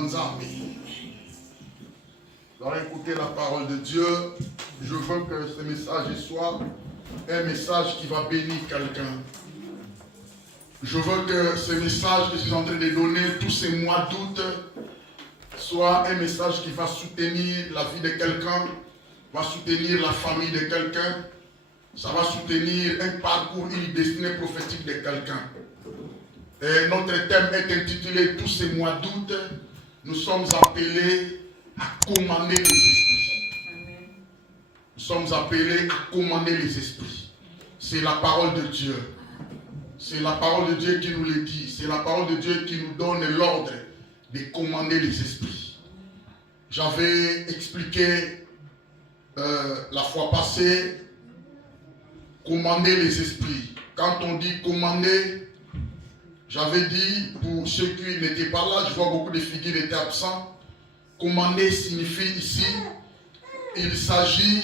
Manzambi. Nous allons écouter la parole de Dieu. Je veux que ce message soit un message qui va bénir quelqu'un. Je veux que ce message que je suis en train de donner tous ces mois d'août soit un message qui va soutenir la vie de quelqu'un, va soutenir la famille de quelqu'un, ça va soutenir un parcours, une destinée prophétique de quelqu'un. Et notre thème est intitulé tous ces mois d'août, nous sommes appelés à commander les esprits. Amen. Nous sommes appelés à commander les esprits. C'est la parole de Dieu. C'est la parole de Dieu qui nous le dit. C'est la parole de Dieu qui nous donne l'ordre de commander les esprits. J'avais expliqué la fois passée, commander les esprits. Quand on dit commander, j'avais dit, pour ceux qui n'étaient pas là, je vois beaucoup de figures qui étaient absents. Commander signifie ici, il s'agit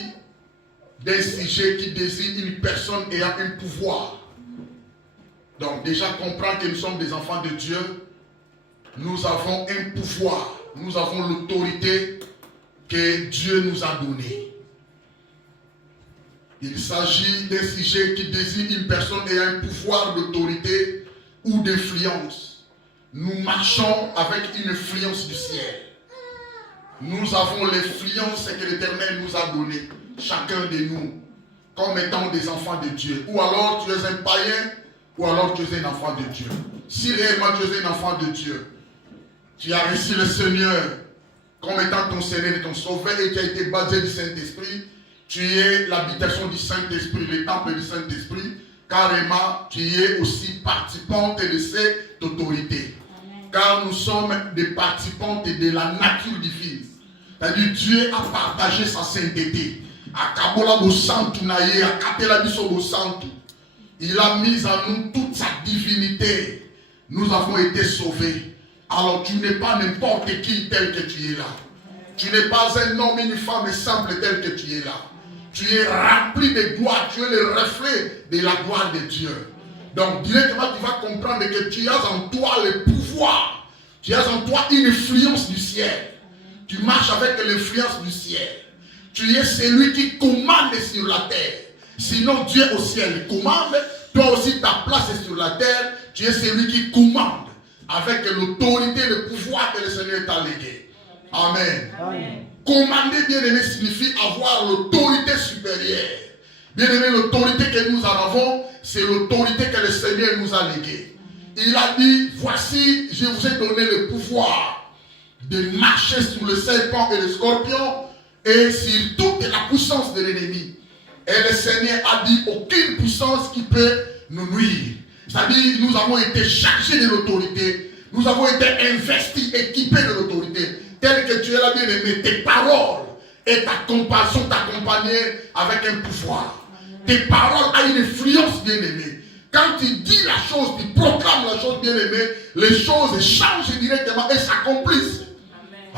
d'un sujet qui désigne une personne ayant un pouvoir. Donc déjà comprendre que nous sommes des enfants de Dieu, nous avons un pouvoir, nous avons l'autorité que Dieu nous a donnée. Il s'agit d'un sujet qui désigne une personne ayant un pouvoir d'autorité ou d'influence. Nous marchons avec une influence du ciel. Nous avons l'influence que l'Éternel nous a donnée, chacun de nous, comme étant des enfants de Dieu. Ou alors tu es un païen, ou alors tu es un enfant de Dieu. Si réellement tu es un enfant de Dieu, tu as reçu le Seigneur comme étant ton Seigneur et ton Sauveur et tu as été baptisé du Saint-Esprit, tu es l'habitation du Saint-Esprit, le temple du Saint-Esprit, carrément tu es aussi participante de cette autorité. Car nous sommes des participantes de la nature divine. C'est-à-dire Dieu a partagé sa sainteté. Il a mis en nous toute sa divinité. Nous avons été sauvés. Alors tu n'es pas n'importe qui tel que tu es là. Tu n'es pas un homme, une femme simple tel que tu es là. Tu es rempli de gloire. Tu es le reflet de la gloire de Dieu. Donc directement tu vas comprendre que tu as en toi le pouvoir. Tu as en toi une influence du ciel. Tu marches avec l'influence du ciel. Tu es celui qui commande sur la terre. Sinon Dieu au ciel commande. Toi aussi ta place est sur la terre. Tu es celui qui commande. Avec l'autorité, le pouvoir que le Seigneur t'a légué. Amen. Amen. Commander, bien aimé, signifie avoir l'autorité supérieure. Bien aimé, l'autorité que nous en avons, c'est l'autorité que le Seigneur nous a léguée. Il a dit, voici, je vous ai donné le pouvoir de marcher sur le serpent et le scorpion et sur toute la puissance de l'ennemi. Et le Seigneur a dit, aucune puissance qui peut nous nuire. C'est-à-dire, nous avons été chargés de l'autorité. Nous avons été investis, équipés de l'autorité. Tel que tu es là, bien aimé, tes paroles et ta compassion t'accompagner avec un pouvoir. Tes paroles ont une influence, bien aimé. Quand tu dis la chose, tu proclames la chose, bien aimé, les choses changent directement et s'accomplissent.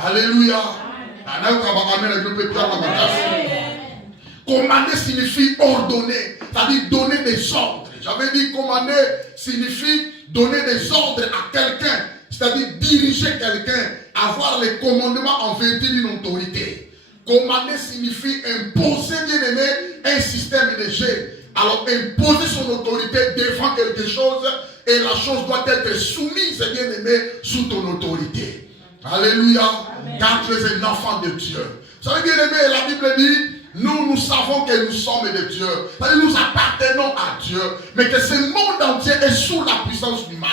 Alléluia. Commander signifie ordonner, c'est-à-dire donner des ordres. J'avais dit commander signifie donner des ordres à quelqu'un, c'est-à-dire diriger quelqu'un, avoir les commandements en vertu d'une autorité. Commander signifie imposer, bien aimé, un système de jeu. Alors imposer son autorité devant quelque chose et la chose doit être soumise, bien aimé, sous ton autorité. Alléluia. Amen. Car tu es un enfant de Dieu. Vous savez, bien aimé, la Bible dit, nous savons que nous sommes de Dieu. Nous appartenons à Dieu. Mais que ce monde entier est sous la puissance du malin.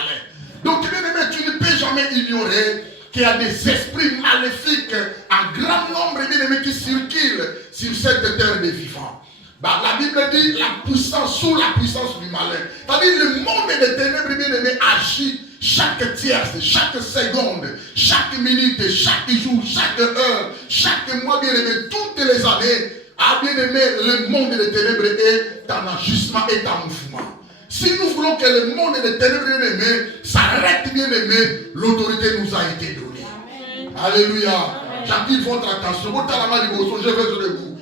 Donc, bien aimé, tu ne peux jamais ignorer qu'il y a des esprits maléfiques en grand nombre, bien aimé, qui circulent sur cette terre des vivants. La Bible dit la puissance sous la puissance du malin. C'est-à-dire le monde des ténèbres, bien aimé, agit chaque tierce, chaque seconde, chaque minute, chaque jour, chaque heure, chaque mois, bien aimé, toutes les années. Bien aimé, le monde des ténèbres est en agissement, est en mouvement. Si nous voulons que le monde des ténèbres, bien aimé, s'arrête, bien aimé, l'autorité nous a été donnée. Amen. Alléluia. J'attire votre attention. Je vais de vous.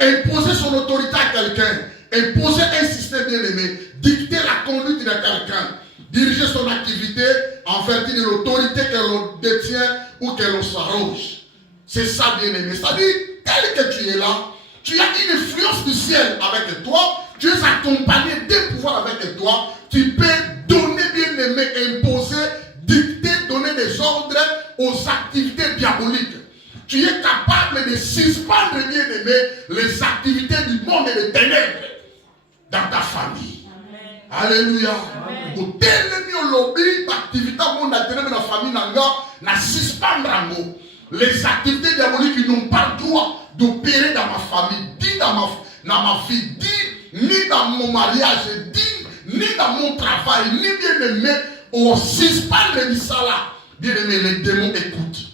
Imposer son autorité à quelqu'un, imposer un système bien aimé, dicter la conduite de quelqu'un, diriger son activité en vertu de l'autorité que l'on détient ou que l'on s'arroge. C'est ça, bien-aimé. C'est-à-dire, tel que tu es là, tu as une influence du ciel avec toi, tu es accompagné des pouvoirs avec toi, tu peux donner, bien-aimé, imposer, dicter, donner des ordres aux activités diaboliques. Tu es capable de suspendre, bien-aimé, les activités du monde et des ténèbres dans ta famille. Amen. Alléluia. Au télémi au lobby, l'activité monde a ténèbres dans la famille n'a suspendre en mots. Les activités diaboliques qui n'ont pas le droit d'opérer dans ma famille, dit dans ma vie, dit ni dans mon mariage, dit ni dans mon travail, ni bien-aimé, au suspendre de ça là. Bien-aimé, les démons écoutent.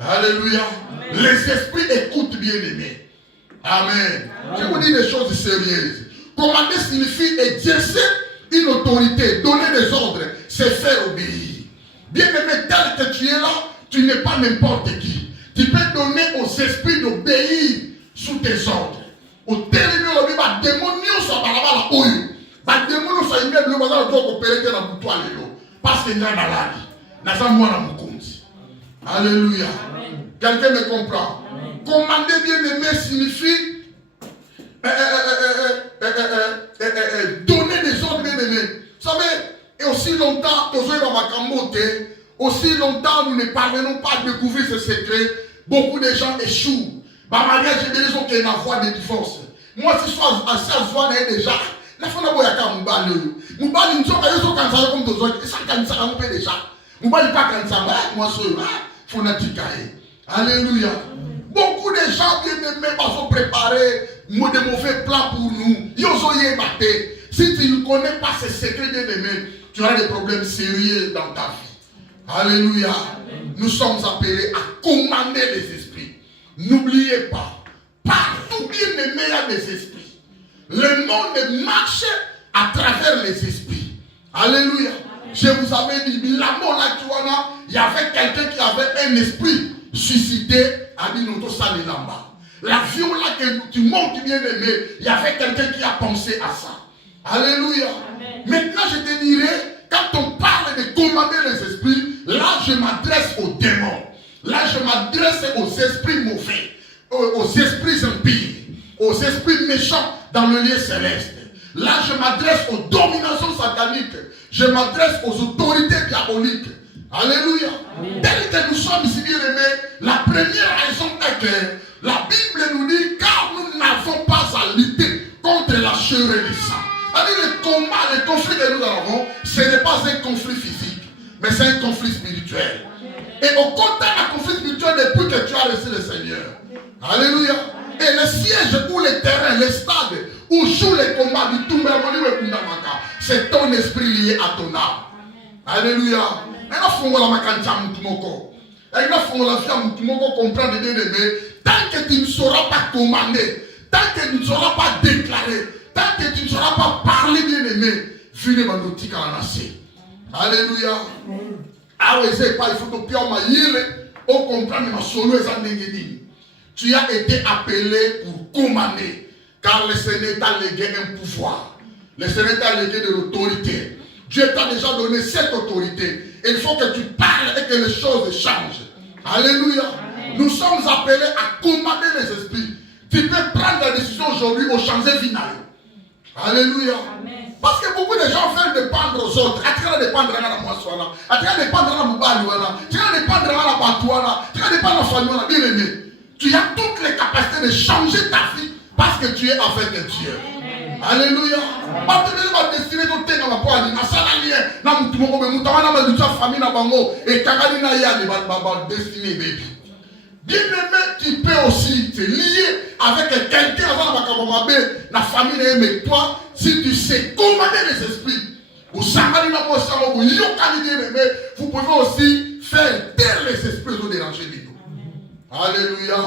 Alléluia. Amen. Les esprits écoutent, bien-aimés. Amen. Je vous dis des choses sérieuses. Commander signifie exercer une autorité, donner des ordres, c'est faire obéir. Bien-aimé, tel que tu es là, tu n'es pas n'importe qui. Tu peux donner aux esprits d'obéir sous tes ordres. Au télémé, on dit, bah, démon, nous sommes à la bouille. Bah, démon, nous sommes à la bouille, nous sommes opérer dans la boutoir, parce que nous sommes malades. Nous sommes à la bouille. Alléluia. Quelqu'un me comprend. Amen. Commander bien-aimé signifie donner des ordres bien-aimés. Vous savez, et aussi longtemps, aussi longtemps nous ne parvenons pas à découvrir ce secret, beaucoup de gens échouent. Ma mariage, j'ai des raisons qu'il y a une voie de divorce. Moi, si je suis assez à voir déjà, la fois où il y a un moubali, nous sommes comme ça, comme d'autres autres, et ça, quand ça, on peut déjà. Moubali pas quand ça, moi, je suis alléluia. Beaucoup de gens bien-aimés sont préparés de mauvais plans pour nous. Ils ont battu. Si tu ne connais pas ces secrets bien-aimés, tu auras des problèmes sérieux dans ta vie. Alléluia. Amen. Nous sommes appelés à commander les esprits. N'oubliez pas, partout bien-aimé, il y a des esprits. Le monde marche à travers les esprits. Alléluia. Amen. Je vous avais dit, là-bas, il y avait quelqu'un qui avait un esprit suscité à Binoto Salilamba. La vie là que tu montes bien aimé, il y avait quelqu'un qui a pensé à ça. Alléluia. Amen. Maintenant je te dirai, quand on parle de commander les esprits, là je m'adresse aux démons. Là je m'adresse aux esprits mauvais, aux esprits impies, aux esprits méchants dans le lieu céleste. Là je m'adresse aux dominations sataniques. Je m'adresse aux autorités diaboliques. Alléluia. Amen. Tel que nous sommes ici bien aimés, la première raison est que la Bible nous dit car nous n'avons pas à lutter contre la chair et le sang. C'est-à-dire le combat, le conflit que nous avons, ce n'est pas un conflit physique, mais c'est un conflit spirituel. Et au contraire, un conflit spirituel depuis que tu as reçu le Seigneur. Alléluia. Et le siège ou le terrain, le stade où joue les combats du Tumbermoni ou Kundamaka, c'est ton esprit lié à ton âme. Alléluia. Et là, il faut la makancha mutumoko. Et là, il faut la vie mutumoko comprendre bien aimé. Tant que tu ne sauras pas commander, tant que tu ne sauras pas déclarer, tant que tu ne sauras pas parler bien aimé, venez m'annoncer à la nation. Alléluia. Ah oui, c'est pas, il faut que tu comprendre ma solo et tu as été appelé pour commander, car le Seigneur t'a légué un pouvoir. Le Seigneur t'a légué de l'autorité. Dieu t'a déjà donné cette autorité. Et il faut que tu parles et que les choses changent. Alléluia. Amen. Nous sommes appelés à commander les esprits. Tu peux prendre la décision aujourd'hui au changer final. Alléluia. Amen. Parce que beaucoup de gens veulent dépendre aux autres. Tu vas dépendre à la moissoire. Tu vas dépendre à la moubali. Tu vas dépendre à la batouana. Tu vas dépendre à la famille. Bien aimé. Tu as toutes les capacités de changer ta vie parce que tu es avec Dieu. Amen. Alléluia. Parce que tu vas destiner ton thé dans la poigne. Tu vas famille dans bango et tu vas destiner baby. Bien aimé, tu peux aussi te lier avec quelqu'un avant la famille mais toi, si tu sais commander les esprits, vous pouvez aussi faire taire les esprits de déranger de nous. Alléluia.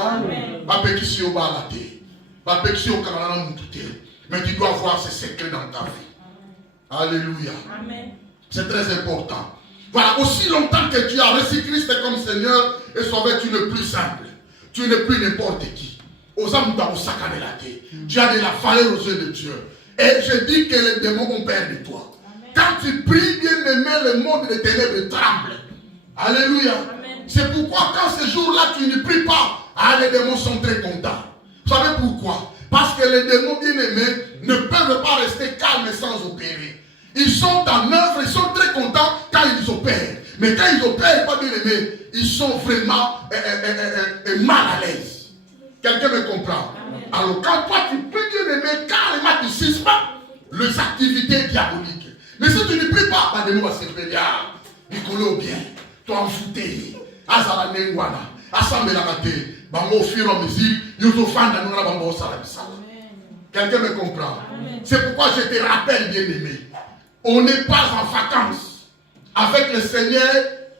Mais tu dois voir ces secrets dans ta vie. Alléluia. Amen. C'est très important. Voilà, aussi longtemps que tu as reçu Christ comme Seigneur et Sauveur, tu n'es plus simple. Tu n'es plus n'importe qui. Aux âmes dans tu as de la valeur aux yeux de Dieu. Et je dis que les démons ont peur de toi. Amen. Quand tu pries, bien aimé, le monde des ténèbres tremble. Alléluia. C'est pourquoi quand ce jour-là tu ne pries pas, les démons sont très contents. Vous savez pourquoi? Parce que les démons bien-aimés ne peuvent pas rester calmes sans opérer. Ils sont en œuvre, ils sont très contents quand ils opèrent. Mais quand ils opèrent, pas bien-aimés, ils sont vraiment mal à l'aise. Quelqu'un me comprend? Alors quand toi tu pries bien-aimé, carrément tu suspends les activités diaboliques. Mais si tu ne pries pas, les démons vont se réveiller. Nicolo bien, toi en fouté, Azala Nengwana, Assemblée la maté. Au fur et à mesure, quelqu'un me comprend? C'est pourquoi je te rappelle, bien-aimé, on n'est pas en vacances. Avec le Seigneur,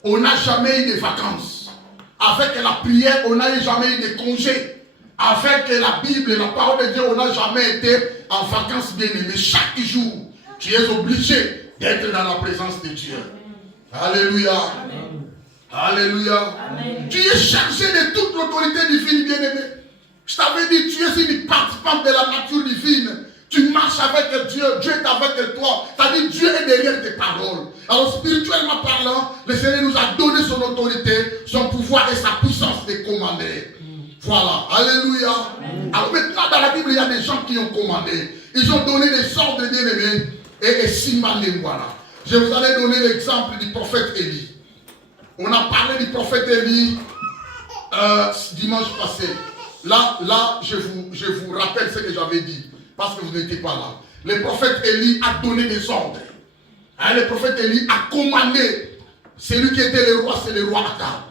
on n'a jamais eu de vacances. Avec la prière, on n'a jamais eu de congés. Avec la Bible, la parole de Dieu, on n'a jamais été en vacances, bien-aimé. Chaque jour, tu es obligé d'être dans la présence de Dieu. Alléluia. Amen. Alléluia. Amen. Tu es chargé de toute l'autorité divine, bien-aimé. Je t'avais dit, tu es une participante de la nature divine. Tu marches avec Dieu, Dieu est avec toi. C'est-à-dire, Dieu est derrière tes paroles. Alors, spirituellement parlant, le Seigneur nous a donné son autorité, son pouvoir et sa puissance de commander. Voilà. Alléluia. Amen. Alors maintenant, dans la Bible, il y a des gens qui ont commandé. Ils ont donné des ordres, bien-aimés. Et Simané, voilà. Je vous allais donner l'exemple du prophète Élie. On a parlé du prophète Élie dimanche passé. Là, je vous rappelle ce que j'avais dit, parce que vous n'étiez pas là. Le prophète Élie a donné des ordres. Le prophète Élie a commandé. Celui qui était le roi, c'est le roi Akab.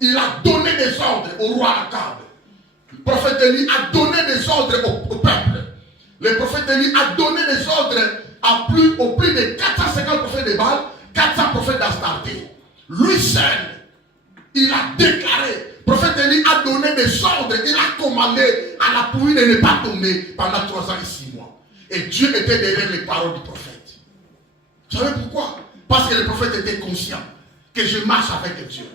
Il a donné des ordres au roi Akab. Le prophète Élie a donné des ordres au peuple. Le prophète Élie a donné des ordres au plus de 450 prophètes de Baal, 400 prophètes d'Astarté. Lui seul, il a déclaré, le prophète Élie a donné des ordres, il a commandé à la pluie de ne pas tomber pendant 3 ans et 6 mois. Et Dieu était derrière les paroles du prophète. Vous savez pourquoi? Parce que le prophète était conscient que je marche avec Dieu.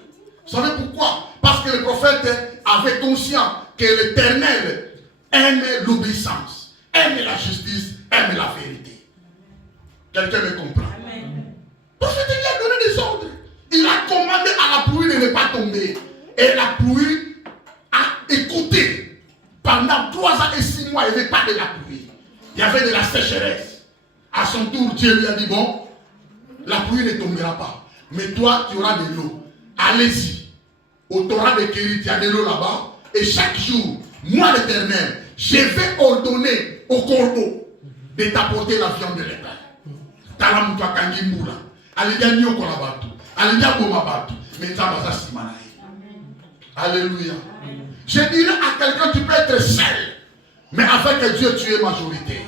Vous savez pourquoi? Parce que le prophète avait conscience que l'Éternel aime l'obéissance, aime la justice, aime la vérité. Quelqu'un me comprend? Amen. Le prophète Élie a donné des ordres. Il a commandé à la pluie de ne pas tomber. Et la pluie a écouté. Pendant 3 ans et 6 mois, il n'y avait pas de la pluie. Il y avait de la sécheresse. À son tour, Dieu lui a dit, bon, la pluie ne tombera pas. Mais toi, tu auras de l'eau. Allez-y. Au Torah de Kérit, il y a de l'eau là-bas. Et chaque jour, moi l'Éternel, je vais ordonner au corbeau de t'apporter la viande de l'Éternel. Talamuta Kangimboula. Alléluia Nyokolabatu. Alléluia Bomabatu. Mais ça va ça Simanaï. Alléluia. Je dirais à quelqu'un, tu peux être seul. Mais avec Dieu, tu es majorité.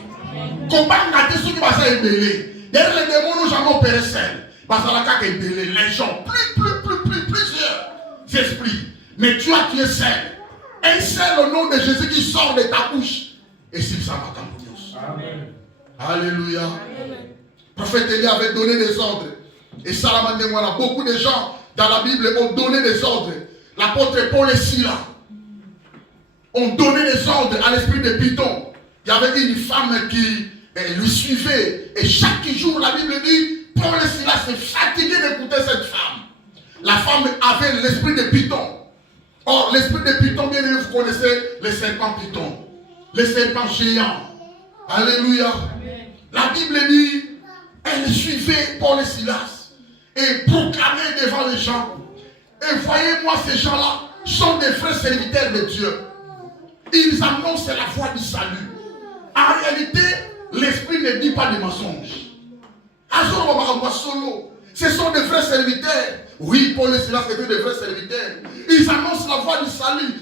Comment gâter ceux qui vont s'ébéler? D'ailleurs, les démons n'ont jamais opéré seul. Parce que les gens, plusieurs esprits. Mais tu es seul. Un seul au nom de Jésus qui sort de ta bouche. Et c'est ça va t'embrouiller. Alléluia. Le prophète Élie avait donné des ordres. Et Salaman Demouana, beaucoup de gens dans la Bible ont donné des ordres. L'apôtre Paul et Silas ont donné des ordres à l'esprit de Python. Il y avait une femme qui lui suivait. Et chaque jour, la Bible dit, Paul et Silas se fatiguaient d'écouter cette femme. La femme avait l'esprit de Python. Or, l'esprit de Python, bien vous connaissez les serpents Python. Les serpents géants. Alléluia. La Bible dit, elle suivait Paul et Silas et proclamait devant les gens. Et voyez-moi, ces gens-là sont des vrais serviteurs de Dieu. Ils annoncent la voie du salut. En réalité, l'esprit ne dit pas de mensonges. Ce sont des vrais serviteurs. Oui, Paul et Silas étaient des vrais serviteurs. Ils annoncent la voie du salut.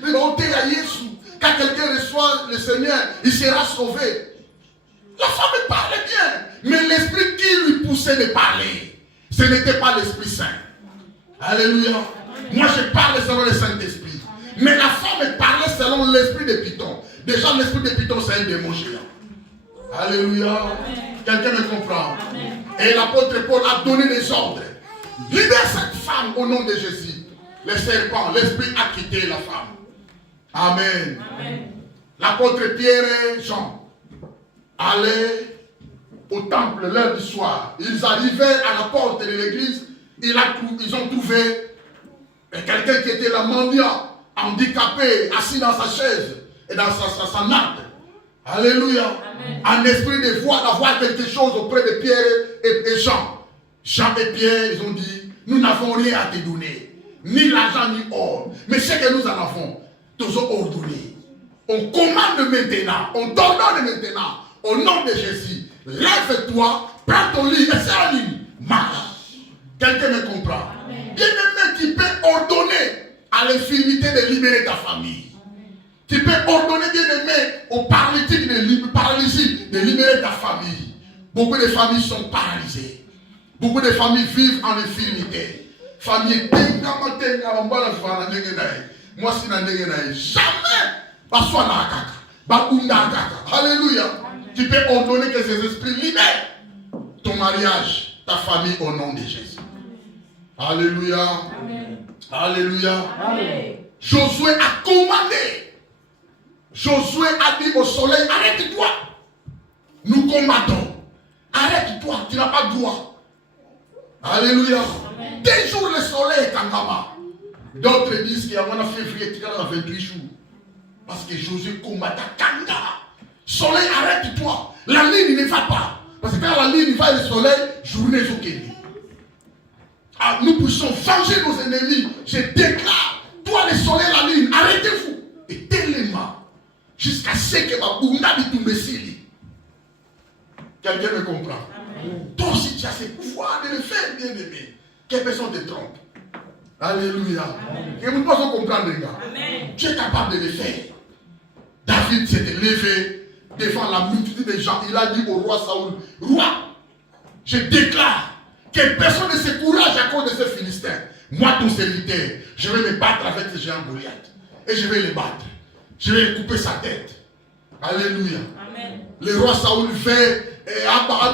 Quand quelqu'un reçoit le Seigneur, il sera sauvé. La femme parlait bien, mais l'esprit qui lui poussait de parler, ce n'était pas l'Esprit Saint. Alléluia. Moi, je parle selon le Saint-Esprit. Mais la femme parlait selon l'esprit de Python. Déjà, l'esprit de Python, c'est un démon géant. Alléluia. Quelqu'un me comprend? Amen. Et l'apôtre Paul a donné des ordres. Libère cette femme au nom de Jésus. Le serpent, l'esprit a quitté la femme. Amen. L'apôtre Pierre et Jean allaient au temple l'heure du soir. Ils arrivaient à la porte de l'église. Ils ont trouvé quelqu'un qui était là, mendiant, handicapé, assis dans sa chaise et dans sa natte. Alléluia. En esprit de d'avoir quelque chose auprès de Pierre et Jean. Jean et Pierre, ils ont dit, nous n'avons rien à te donner. Ni l'argent, ni or. Mais ce que nous en avons, nous avons ordonné. On commande maintenant, on t'ordonne maintenant, au nom de Jésus. Lève-toi, prends ton lit et c'est en ligne. Marche. Quelqu'un me comprend. Bien-aimé, tu peux ordonner à l'infirmité de libérer ta famille. Tu peux ordonner, bien-aimé, au paralytique de libérer ta famille. Beaucoup de familles sont paralysées. Beaucoup de familles vivent en infirmité. Famille, moi, si jamais, alléluia. Tu peux ordonner que ces esprits libèrent ton mariage, ta famille au nom de Jésus. Alléluia. Alléluia. Josué a commandé. Josué a dit au soleil, arrête-toi. Nous combattons. Arrête-toi, tu n'as pas de droit. Alléluia. Dès jours le soleil est en gamin. D'autres disent qu'il y a un février, il y a 28 jours. Parce que Josué combattait Kanga. Soleil, arrête-toi. La ligne ne va pas. Parce que quand la ligne va et le soleil, journée est ok. Ah, nous puissions venger nos ennemis. Je déclare, toi le soleil, la ligne, arrêtez-vous. Et tellement, jusqu'à ce que ma bounda de tomber ici. Quelqu'un me comprend? Toi aussi, tu as ce pouvoir de le faire, bien aimé. Que personne te trompe. Alléluia. Et vous ne pouvez pas comprendre, les gars. Tu es capable de le faire. David s'était levé devant la multitude de gens. Il a dit au roi Saoul, roi, je déclare que personne ne se courage à cause de ces Philistins. Moi, ton serviteur, je vais me battre avec ce géant Goliath. Et je vais le battre. Je vais couper sa tête. Alléluia. Amen. Le roi Saoul fait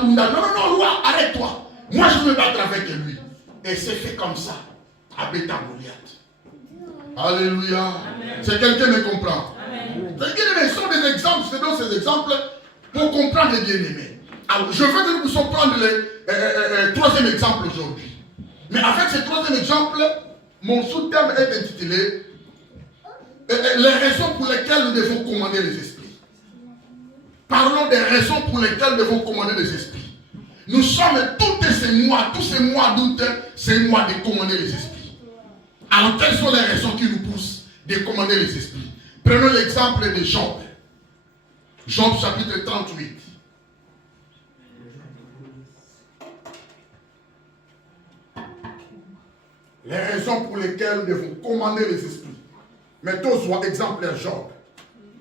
non, roi, arrête-toi. Moi, je vais me battre avec lui. Et c'est fait comme ça. Avec ta Goliath. Alléluia. C'est quelqu'un qui me comprend. Ce sont des exemples, je te donne ces exemples pour comprendre les bien-aimés. Alors, je veux que nous puissions prendre le troisième exemple aujourd'hui. Mais avec ce troisième exemple, mon sous-terme est intitulé les raisons pour lesquelles nous devons commander les esprits. Parlons des raisons pour lesquelles nous devons commander les esprits. Nous sommes tous ces mois d'août, c'est mois de commander les esprits. Alors, quelles sont les raisons qui nous poussent de commander les esprits? Prenons l'exemple de Job. Job chapitre 38. Les raisons pour lesquelles nous devons commander les esprits. Mais tous voient exemple à Job.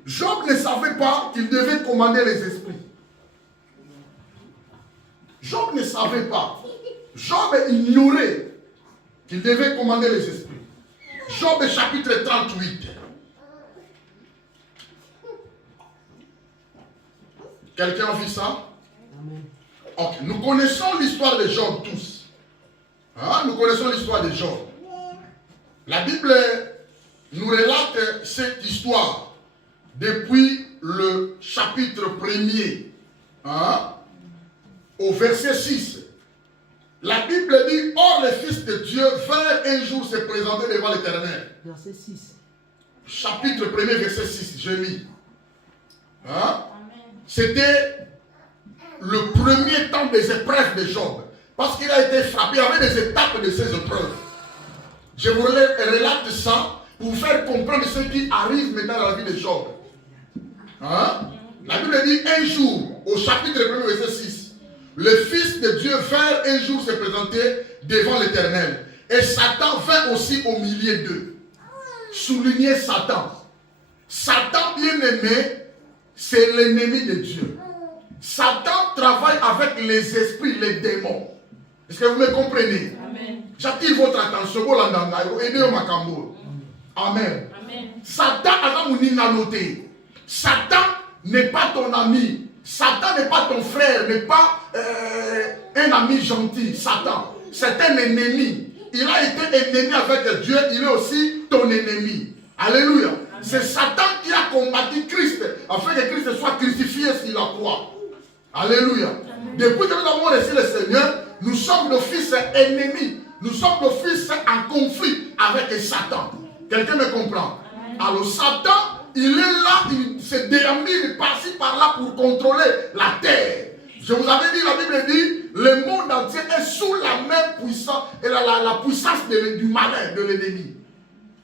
Job ne savait pas qu'il devait commander les esprits. Job ne savait pas. Job ignorait qu'il devait commander les esprits. Job chapitre 38. Quelqu'un a vu ça? Amen. Ok, nous connaissons l'histoire de Job tous. Hein? Nous connaissons l'histoire de Job. La Bible nous relate cette histoire depuis le chapitre 1er au verset 6. La Bible dit, or les fils de Dieu vinrent un jour se présenter devant l'Éternel. Verset 6. Chapitre 1er, verset 6, je lis. Hein? C'était le premier temps des épreuves de Job. Parce qu'il a été frappé avec des étapes de ces épreuves. Je vous relate ça pour vous faire comprendre ce qui arrive maintenant dans la vie de Job. Hein? La Bible dit un jour, au chapitre 1, verset 6, le Fils de Dieu vint un jour se présenter devant l'Éternel. Et Satan vint aussi au milieu d'eux. Soulignez Satan. Satan, bien aimé, c'est l'ennemi de Dieu. Satan travaille avec les esprits, les démons. Est-ce que vous me comprenez? J'attire votre attention. Amen. Amen. Satan a noté. Satan n'est pas ton ami. Satan n'est pas ton frère, n'est pas un ami gentil. Satan, c'est un ennemi. Il a été ennemi avec Dieu, il est aussi ton ennemi. Alléluia. C'est Satan qui a combattu Christ afin que Christ soit crucifié sur la croix. Alléluia. Depuis que nous avons reçu le Seigneur, nous sommes d'office ennemis. Nous sommes d'office en conflit avec Satan. Quelqu'un me comprend? Alors Satan, il est là, il se déambule par-ci par-là pour contrôler la terre. Je vous avais dit, la Bible dit, le monde entier est sous la même puissance, et la puissance du malin, de l'ennemi.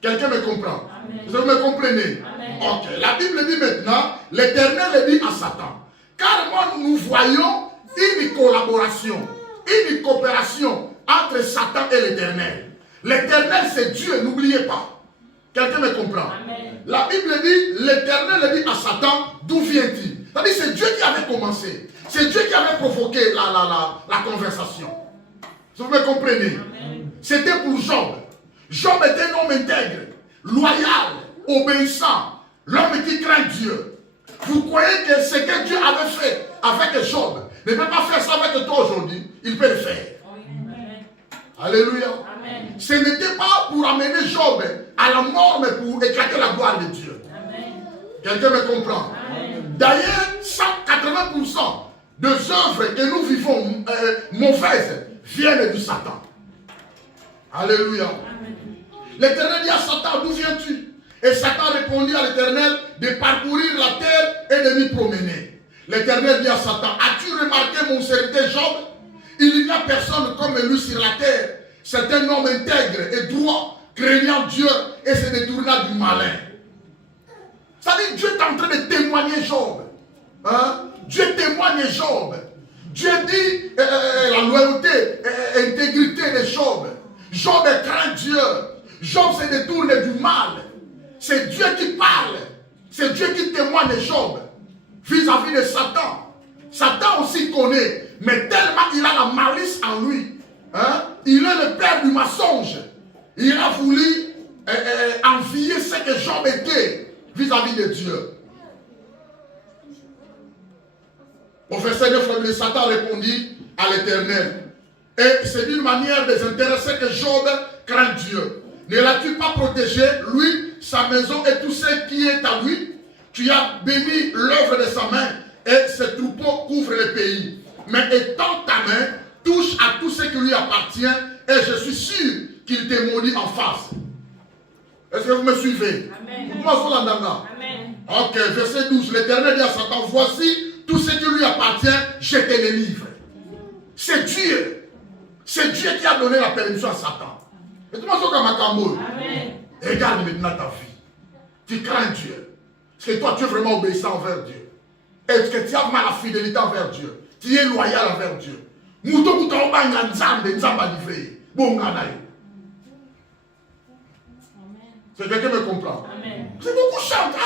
Quelqu'un me comprend? Vous me comprenez? Ok. La Bible dit maintenant, l'Éternel dit à Satan, car moi nous voyons une collaboration, une coopération entre Satan et l'Éternel. L'Éternel c'est Dieu, n'oubliez pas. Quelqu'un me comprend? Amen. La Bible dit, l'Éternel dit à Satan, d'où vient-il? C'est-à-dire c'est Dieu qui avait commencé. C'est Dieu qui avait provoqué la conversation. Vous me comprenez? C'était pour Job. Job était un homme intègre, loyal, obéissant, l'homme qui craint Dieu. Vous croyez que ce que Dieu avait fait avec Job ne peut pas faire ça avec toi aujourd'hui? Il peut le faire. Amen. Alléluia. Amen. Ce n'était pas pour amener Job à la mort, mais pour éclater la gloire de Dieu. Quelqu'un me comprend? D'ailleurs, 180% des œuvres que nous vivons mauvaises viennent du Satan. Alléluia. L'Éternel dit à Satan, d'où viens-tu? Et Satan répondit à l'Éternel de parcourir la terre et de m'y promener. L'Éternel dit à Satan, as-tu remarqué mon serviteur Job? Il n'y a personne comme lui sur la terre. C'est un homme intègre et droit, craignant Dieu et se détournant du malin. Ça dit, Dieu est en train de témoigner Job. Hein? Dieu témoigne Job. Dieu dit la loyauté et l'intégrité de Job. Job craint Dieu. Job se détourne du mal. C'est Dieu qui parle. C'est Dieu qui témoigne Job vis-à-vis de Satan. Satan aussi connaît, mais tellement il a la malice en lui. Hein? Il est le père du mensonge. Il a voulu envier ce que Job était vis-à-vis de Dieu. Au verset 9, Satan répondit à l'Éternel. Et c'est d'une manière désintéressée que Job craint Dieu. Ne l'as-tu pas protégé, lui, sa maison et tout ce qui est à lui? Tu as béni l'œuvre de sa main et ses troupeaux couvrent le pays. Mais étends ta main, touche à tout ce qui lui appartient et je suis sûr qu'il te maudit en face. Est-ce que vous me suivez? Amen. Amen. Ok, verset 12. L'Éternel dit à Satan, voici tout ce qui lui appartient, je te le livre. C'est Dieu. C'est Dieu qui a donné la permission à Satan. Et tu m'as dit comme regarde maintenant ta vie. Tu crains Dieu. Est-ce que toi tu es vraiment obéissant envers Dieu? Est-ce que tu as vraiment la fidélité envers Dieu? Tu es loyal envers Dieu. C'est quelqu'un me comprend? C'est beaucoup chante.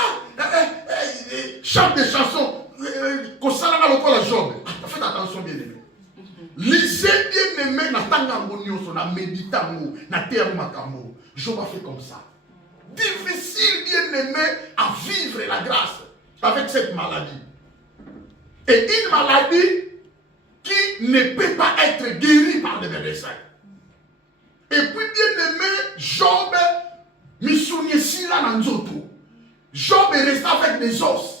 Chante des chansons. Faites attention bien aimé. Lisez bien aimé na tangango nyonso na méditango na terre makambo. Job a fait comme ça. Difficile bien aimé à vivre la grâce avec cette maladie. Et une maladie qui ne peut pas être guérie par des médecins. Et puis bien aimé, Job Misuniesila Nanzoto. Job est resté avec des os.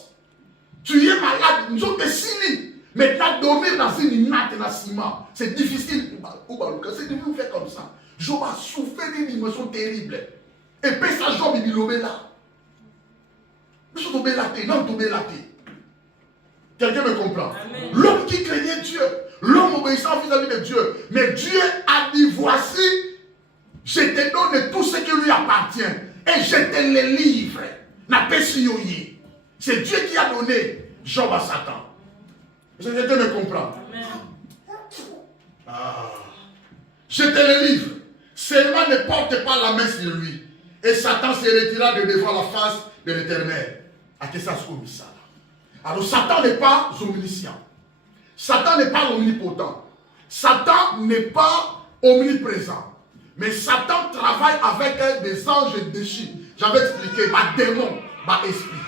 Tu es malade, nous sommes sini. Maintenant, dormir dans une natte dans ciment, c'est difficile. C'est de nous faire comme ça. Job a souffert d'une émotion terrible. Et puis ça, Job, il est là. Nous sommes tombés là, non tombés là. Quelqu'un me comprend? L'homme qui craignait Dieu, l'homme obéissant vis-à-vis de Dieu. Mais Dieu a dit, voici, je te donne tout ce qui lui appartient. Et je te le livre. C'est Dieu qui a donné Job à Satan. Est-ce que quelqu'un me comprend? Je te le livre. Seulement ne porte pas la main sur lui. Et Satan se retira de devant la face de l'Éternel. Alors Satan n'est pas omniscient. Satan n'est pas omnipotent. Satan n'est pas omniprésent. Mais Satan travaille avec des anges déchus. J'avais expliqué, ma démon, ma esprit.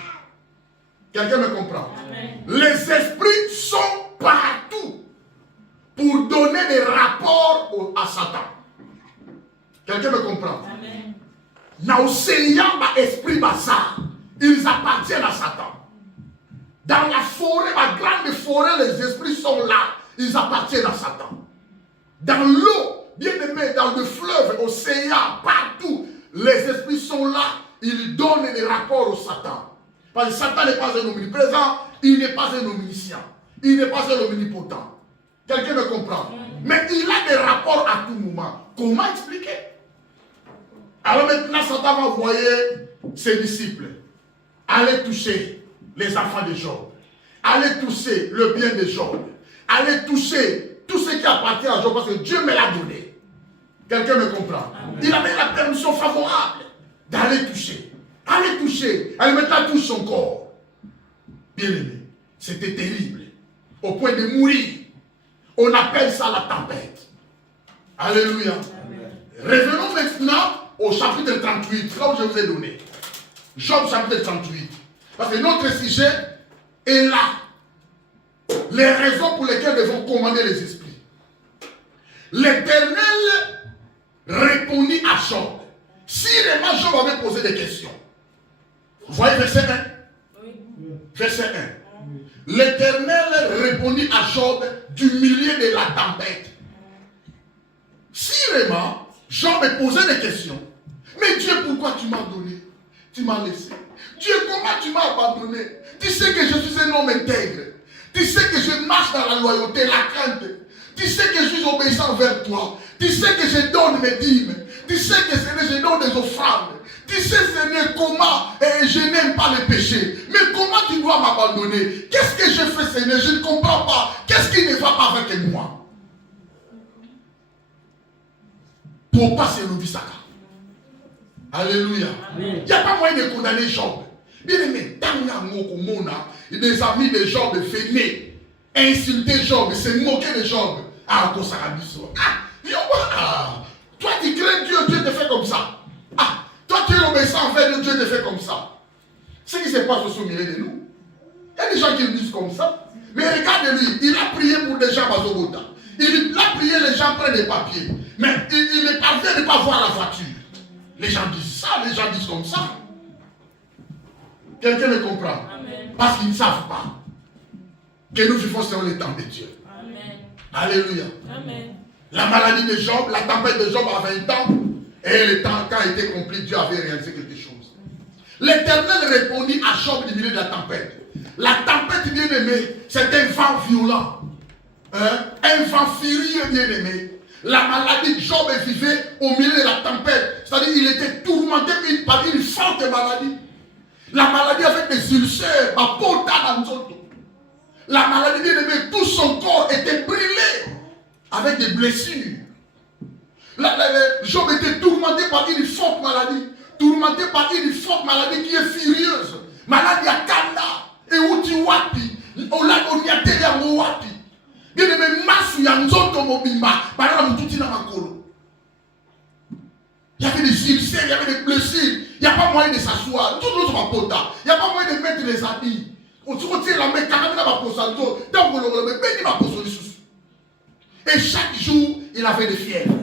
Quelqu'un me comprend? Amen. Les esprits sont partout pour donner des rapports à Satan. Quelqu'un me comprend? Amen. Naoséian, ma esprit bazar, ils appartiennent à Satan. Dans la forêt, la grande forêt, les esprits sont là. Ils appartiennent à Satan. Dans l'eau, bien aimé, dans le fleuve, océan, partout, les esprits sont là. Ils donnent des rapports au Satan. Parce que Satan n'est pas un omniprésent, il n'est pas un omniscient, il n'est pas un omnipotent. Quelqu'un me comprend? Mais il a des rapports à tout moment. Comment expliquer? Alors maintenant, Satan va envoyer ses disciples. Allez toucher les enfants de Job. Allez toucher le bien de Job. Allez toucher tout ce qui appartient à Job parce que Dieu me l'a donné. Quelqu'un me comprend? Amen. Il avait la permission favorable d'aller toucher. Allez toucher. Allez maintenant touche son corps. Bien aimé, c'était terrible. Au point de mourir. On appelle ça la tempête. Alléluia. Amen. Revenons maintenant au chapitre 38, là où je vous ai donné. Job chapitre 38. Parce que notre sujet est là. Les raisons pour lesquelles nous devons commander les esprits. L'Éternel répondit à Job. Si vraiment Job avait posé des questions. Vous voyez verset 1? Oui. Verset 1. L'Éternel répondit à Job du milieu de la tempête. Si vraiment Job me posait des questions. Mais Dieu, pourquoi tu m'as donné? Tu m'as laissé. Dieu, comment tu m'as abandonné? Tu sais que je suis un homme intègre. Tu sais que je marche dans la loyauté, la crainte. Tu sais que je suis obéissant vers toi. Tu sais que je donne mes dîmes. Tu sais que je donne des offrandes. Tu sais, Seigneur, comment je n'aime pas les péchés. Mais comment tu dois m'abandonner? Qu'est-ce que je fais, Seigneur? Je ne comprends pas. Qu'est-ce qui ne va pas avec moi? Pour passer le visaka. Alléluia. Il n'y a pas moyen de condamner Job. Bien aimé, les amis de Job venaient insulter Job, se moquer de Job. Ah, toi tu crains Dieu, Dieu te fait comme ça. Ah, toi tu es obéissant envers Dieu, Dieu te fait comme ça. Ce qui se passe au milieu de nous. Il y a des gens qui le disent comme ça. Mais regarde-lui, il a prié pour des gens à Zobota. Il a prié, les gens prennent des papiers. Mais il ne parvient de pas voir la voiture. Les gens disent ça, les gens disent comme ça. Quelqu'un me comprend? Amen. Parce qu'ils ne savent pas que nous vivons sur le temps de Dieu. Amen. Alléluia. Amen. La maladie de Job, la tempête de Job a 20 ans. Et le temps, quand il était compris, Dieu avait réalisé quelque chose. L'Éternel répondit à Job du milieu de la tempête. La tempête, bien aimé, c'est un vent violent. Un vent furieux, bien aimé. La maladie de Job vivait au milieu de la tempête. C'est-à-dire qu'il était tourmenté par une forte maladie. La maladie avec des ulcères, la maladie, bien aimé, tout son corps était brûlé avec des blessures. Job était tourmenté par une forte maladie. Tourmenté par une forte maladie qui est furieuse. Maladie à Kanda. Et où tu wapi. On y a terre wapi. Bien aimé, masu yanzoto mobimba. Il y avait des ulcères, il y avait des blessures. Il n'y a pas moyen de s'asseoir. Tout le monde va pota. Il n'y a pas moyen de mettre les habits. On se retire la main, quand va poser. Et chaque jour, il avait des fièvres.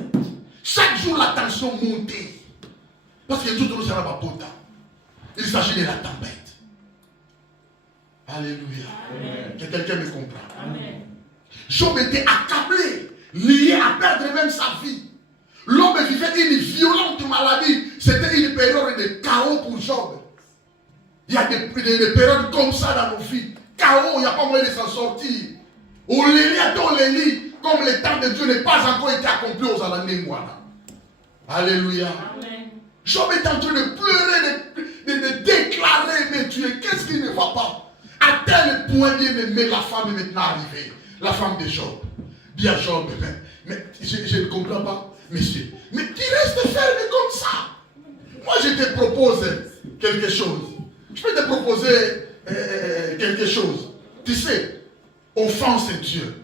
Chaque jour, la tension montait. Parce que tout le monde s'en va pota. Il s'agit de la tempête. Alléluia. Amen. Que quelqu'un me comprend. Amen. Job était accablé, lié à perdre même sa vie. L'homme vivait une violente maladie. C'était une période de chaos pour Job. Il y a des périodes comme ça dans nos vies. Chaos, il n'y a pas moyen de s'en sortir. On les lit, comme le temps de Dieu n'est pas encore été accompli aux Alandingwana. Alléluia. Amen. Job est en train de pleurer, de déclarer, mais tu es, qu'est-ce qui ne va pas? À tel point, bien aimé, la femme est maintenant arrivée. La femme de Job. Dit à Job, mais je ne comprends pas, monsieur. Mais tu restes ferme comme ça. Moi, je te propose quelque chose. Je peux te proposer quelque chose. Tu sais, offense Dieu.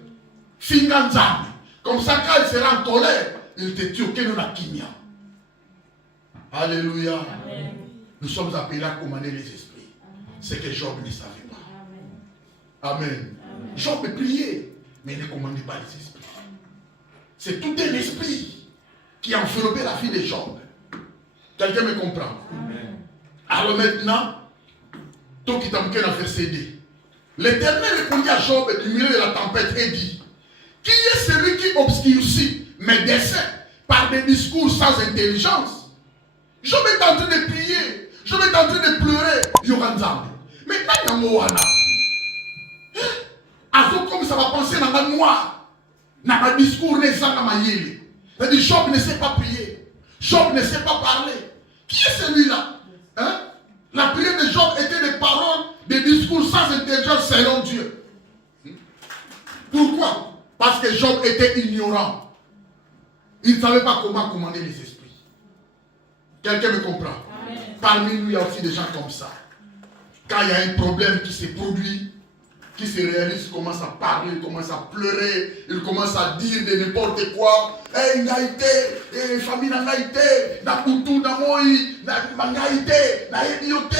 Finganzame. Comme ça, quand il sera en colère, il te tue. Alléluia. Amen. Nous sommes appelés à commander les esprits. C'est que Job ne savait pas. Amen. Amen. Job priait, mais il ne commandait pas les esprits. C'est tout un esprit qui a enveloppé la vie de Job. Quelqu'un me comprend? Amen. Alors maintenant, tout qui t'a manqué dans verset 2. L'Éternel répondit à Job du milieu de la tempête et dit, qui est celui qui obscurcit mes desseins par des discours sans intelligence? Job est en train de prier, Job est en train de pleurer, Yoranzambe. Maintenant, il y a Moana. Comme ça va penser dans la noire, dans le discours des gens dans ma yéli. C'est-à-dire, Job ne sait pas prier, Job ne sait pas parler. Qui est celui-là? Hein? La prière de Job était des paroles, des discours sans intelligence selon Dieu. Pourquoi? Parce que Job était ignorant. Il ne savait pas comment commander les esprits. Quelqu'un me comprend? Amen. Parmi nous, il y a aussi des gens comme ça. Quand il y a un problème qui se produit, qui se réalise, il commence à parler, il commence à pleurer, il commence à dire de n'importe quoi. Il n'a été, famille n'a été, n'a poutou, n'a moi, n'a été, n'a idioté.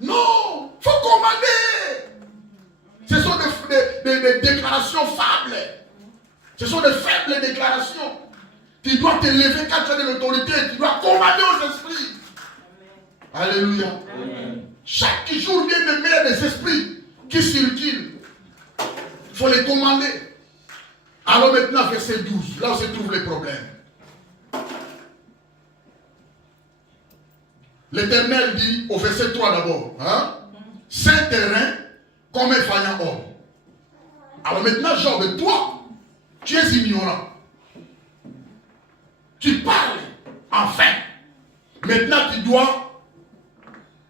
Non, il faut commander. Ce sont des déclarations faibles. Ce sont des faibles déclarations. Tu dois te lever quand tu as de l'autorité, tu dois commander aux esprits. Alléluia. Amen. Chaque jour vient de mettre des esprits qui circulent. Il faut les commander. Alors maintenant, verset 12, là où se trouvent les problèmes. L'Éternel dit au verset 3 d'abord, hein, saint terrain comme un faillant homme. Alors maintenant, Job, toi, tu es ignorant. Tu parles, enfin. Maintenant, tu dois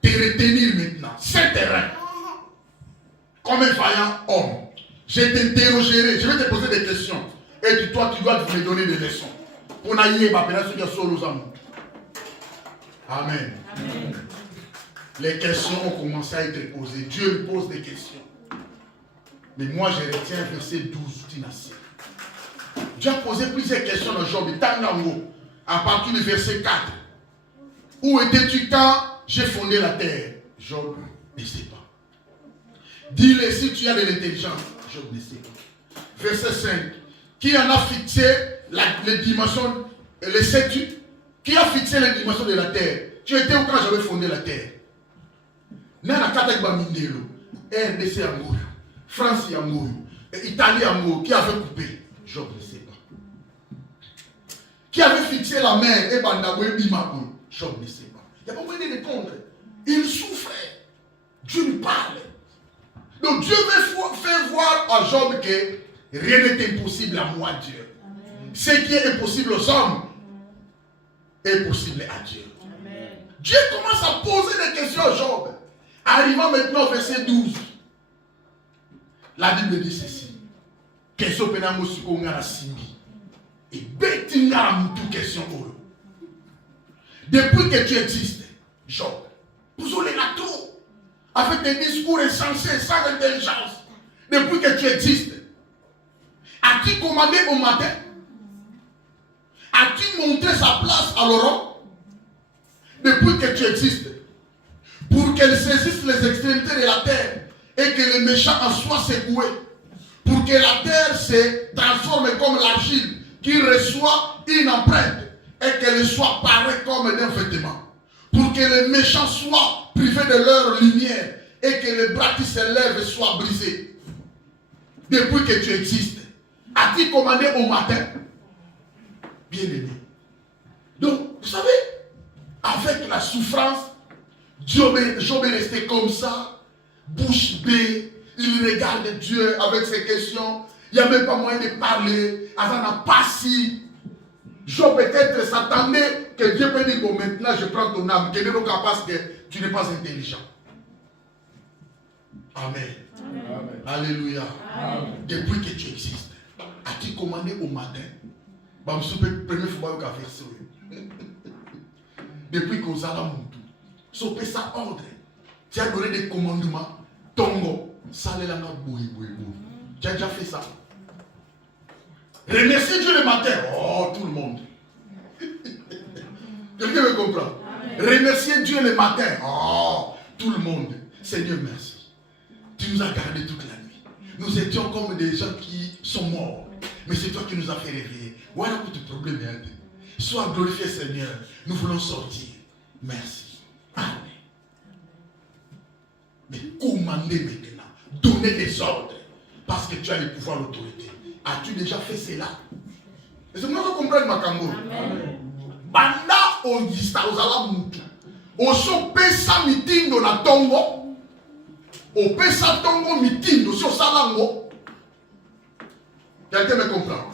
te retenir maintenant. Saint terrain comme un vaillant homme. Je t'interrogerai, je vais te poser des questions. Et toi, tu dois me donner des leçons. Pour n'ailler pas Amen. Amen. Les questions ont commencé à être posées. Dieu lui pose des questions. Mais moi, je retiens verset 12, Tinassi. Dieu a posé plusieurs questions dans Job. À partir du verset 4. Où étais-tu quand j'ai fondé la terre? Job ne sait pas. Dis-le si tu as de l'intelligence. Job ne sait pas. Verset 5. Qui en a fixé les dimensions, les sais-tu? Qui a fixé les dimensions de la terre? Tu étais où quand j'avais fondé la terre? Nana Katek Bamindelo, RDC Amour, France Amour, Italie Amour, qui avait coupé? Job ne sait pas. Qui avait fixé la mer et Bandaboué Bimabou? Job ne sait pas. Il n'y a pas moyen de répondre. Il souffrait. Dieu lui parle. Donc Dieu veut faire voir à Job que rien n'est impossible à moi, Dieu. Amen. Ce qui est impossible aux hommes est possible à Dieu. Amen. Dieu commence à poser des questions à Job. Arrivant maintenant au verset 12. La Bible dit ceci. Question penamo sukonga na simbi. Et betinga la mutu question olo. Depuis que tu existes, Job, vous avez la trop. Avec des discours insensés, sans intelligence. Depuis que tu existes, as-tu commandé au matin? As-tu montré sa place à l'aurore? Depuis que tu existes, pour qu'elle saisisse les extrémités de la terre et que les méchants en soient secoués, pour que la terre se transforme comme l'argile qui reçoit une empreinte et qu'elle soit parée comme d'un vêtement, pour que les méchants soient privés de leur lumière et que les bras qui s'élèvent soient brisés. Depuis que tu existes, as-tu commandé au matin? Bien aimé. Donc, vous savez, avec la souffrance, Job est resté comme ça, bouche bée, il regarde Dieu avec ses questions, il n'y a même pas moyen de parler, ça n'a pas si. Job peut-être s'attendait que Dieu peut dire, bon maintenant je prends ton âme, que parce que tu n'es pas intelligent. Amen. Amen. Alléluia. Amen. Depuis que tu existes, as-tu commandé au matin? Première fois que tu as fait depuis que vous allez monter. Sopé ça ordre. Tu as donné des commandements. Tongo. Salé la note boui. Tu as déjà fait ça. Remercier Dieu le matin. Oh, tout le monde. Quelqu'un me comprend? Remercier Dieu le matin. Oh, tout le monde. Seigneur, merci. Tu nous as gardés toute la nuit. Nous étions comme des gens qui sont morts. Mais c'est toi qui nous as fait réveiller. Voilà où ton problème est. Sois glorifié, Seigneur. Nous voulons sortir. Merci. Amen. Mais commandez maintenant. donner des ordres parce que tu as le pouvoir, l'autorité. As-tu déjà fait cela? Et c'est pour ça que vous comprenez ma cambo. Banda oyista ozala mutu. Oso pesa mitindo na tongo. O pesa tongo mitindo so salango. Quelqu'un me comprend?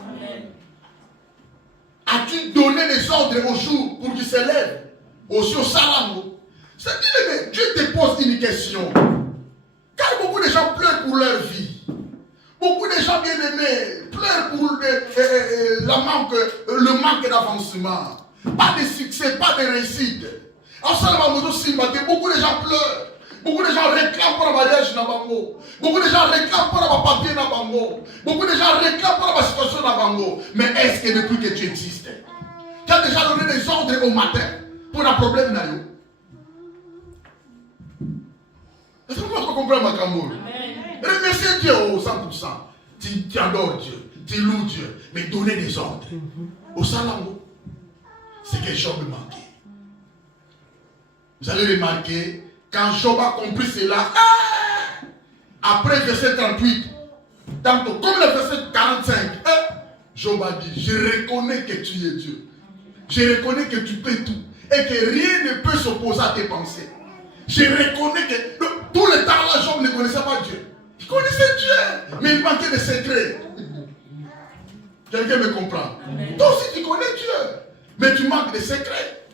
As-tu donné des ordres au jour pour qu'il s'élève? Au sur salango. C'est-à-dire que Dieu te pose une question. Car beaucoup de gens pleurent pour leur vie. Beaucoup de gens bien-aimés pleurent pour le manque d'avancement. Pas de succès, pas de réussite. Beaucoup de gens pleurent. Beaucoup de gens réclament pour le mariage na bango. Beaucoup de gens réclament pour le papier na bango. Beaucoup de gens réclament pour la situation na bango. Mais est-ce que depuis que tu existes, tu as déjà donné des ordres au matin pour un problème na yo? Est-ce que vous comprenez ma cambo? Remerciez Dieu au 100%. Tu adores Dieu, tu loues Dieu, mais donner des ordres au salango, c'est que Job manquait. Vous allez remarquer, quand Job a compris cela, après verset 38, tantôt, comme le verset 45, Job a dit, je reconnais que tu es Dieu. Je reconnais que tu peux tout et que rien ne peut s'opposer à tes pensées. Je reconnais que tout le temps là, Job ne connaissait pas Dieu. Il connaissait Dieu, mais il manquait de secrets. Quelqu'un me comprend? Toi aussi tu connais Dieu, mais tu manques de secrets.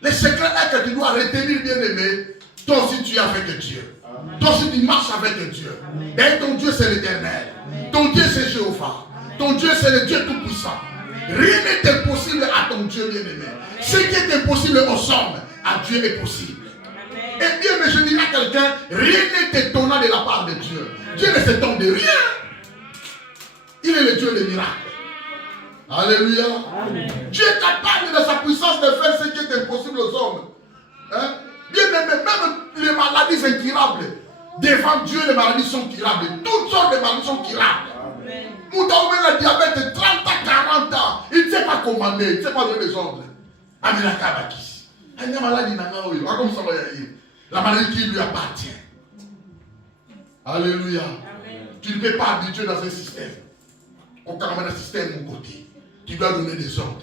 Les secrets est que tu dois retenir, bien aimé. Toi aussi tu es avec Dieu. Toi aussi tu marches avec Dieu. Et ton Dieu c'est l'Éternel. Ton Dieu c'est Jéhovah. Ton Dieu c'est le Dieu Tout-Puissant. Rien n'est impossible à ton Dieu, bien aimé. Ce qui est impossible aux hommes, à Dieu est possible. Et bien, mais je dirais à quelqu'un, rien n'est étonnant de la part de Dieu. Dieu ne s'étonne de rien. Il est le Dieu des miracles. Alléluia. Amen. Dieu est capable de sa puissance de faire ce qui est impossible aux hommes. Hein? Bien aimé, même les maladies incurables. Devant Dieu, les maladies sont curables. Toutes sortes de maladies sont curables. Mouta le diabète 30 à 40 ans. Il ne sait pas commander, il ne sait pas donner des ordres. Amina Kabakis. Il y a maladie comme ça va y aller. La maladie qui lui appartient. Alléluia. Amen. Tu ne peux pas habituer dans un système. Aucun système mon côté. Tu dois donner des ordres.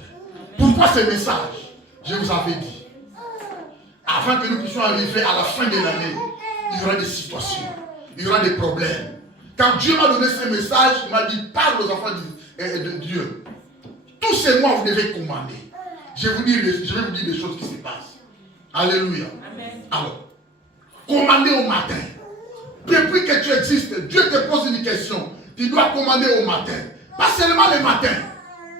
Pourquoi ce message? Je vous avais dit. Afin que nous puissions arriver à la fin de l'année, il y aura des situations, il y aura des problèmes. Quand Dieu m'a donné ce message, il m'a dit, parle aux enfants de Dieu. Tous ces mois, vous devez commander. Je vais vous dire des choses qui se passent. Alléluia. Amen. Alors, commander au matin. Depuis que tu existes, Dieu te pose une question. Tu dois commander au matin. Pas seulement le matin.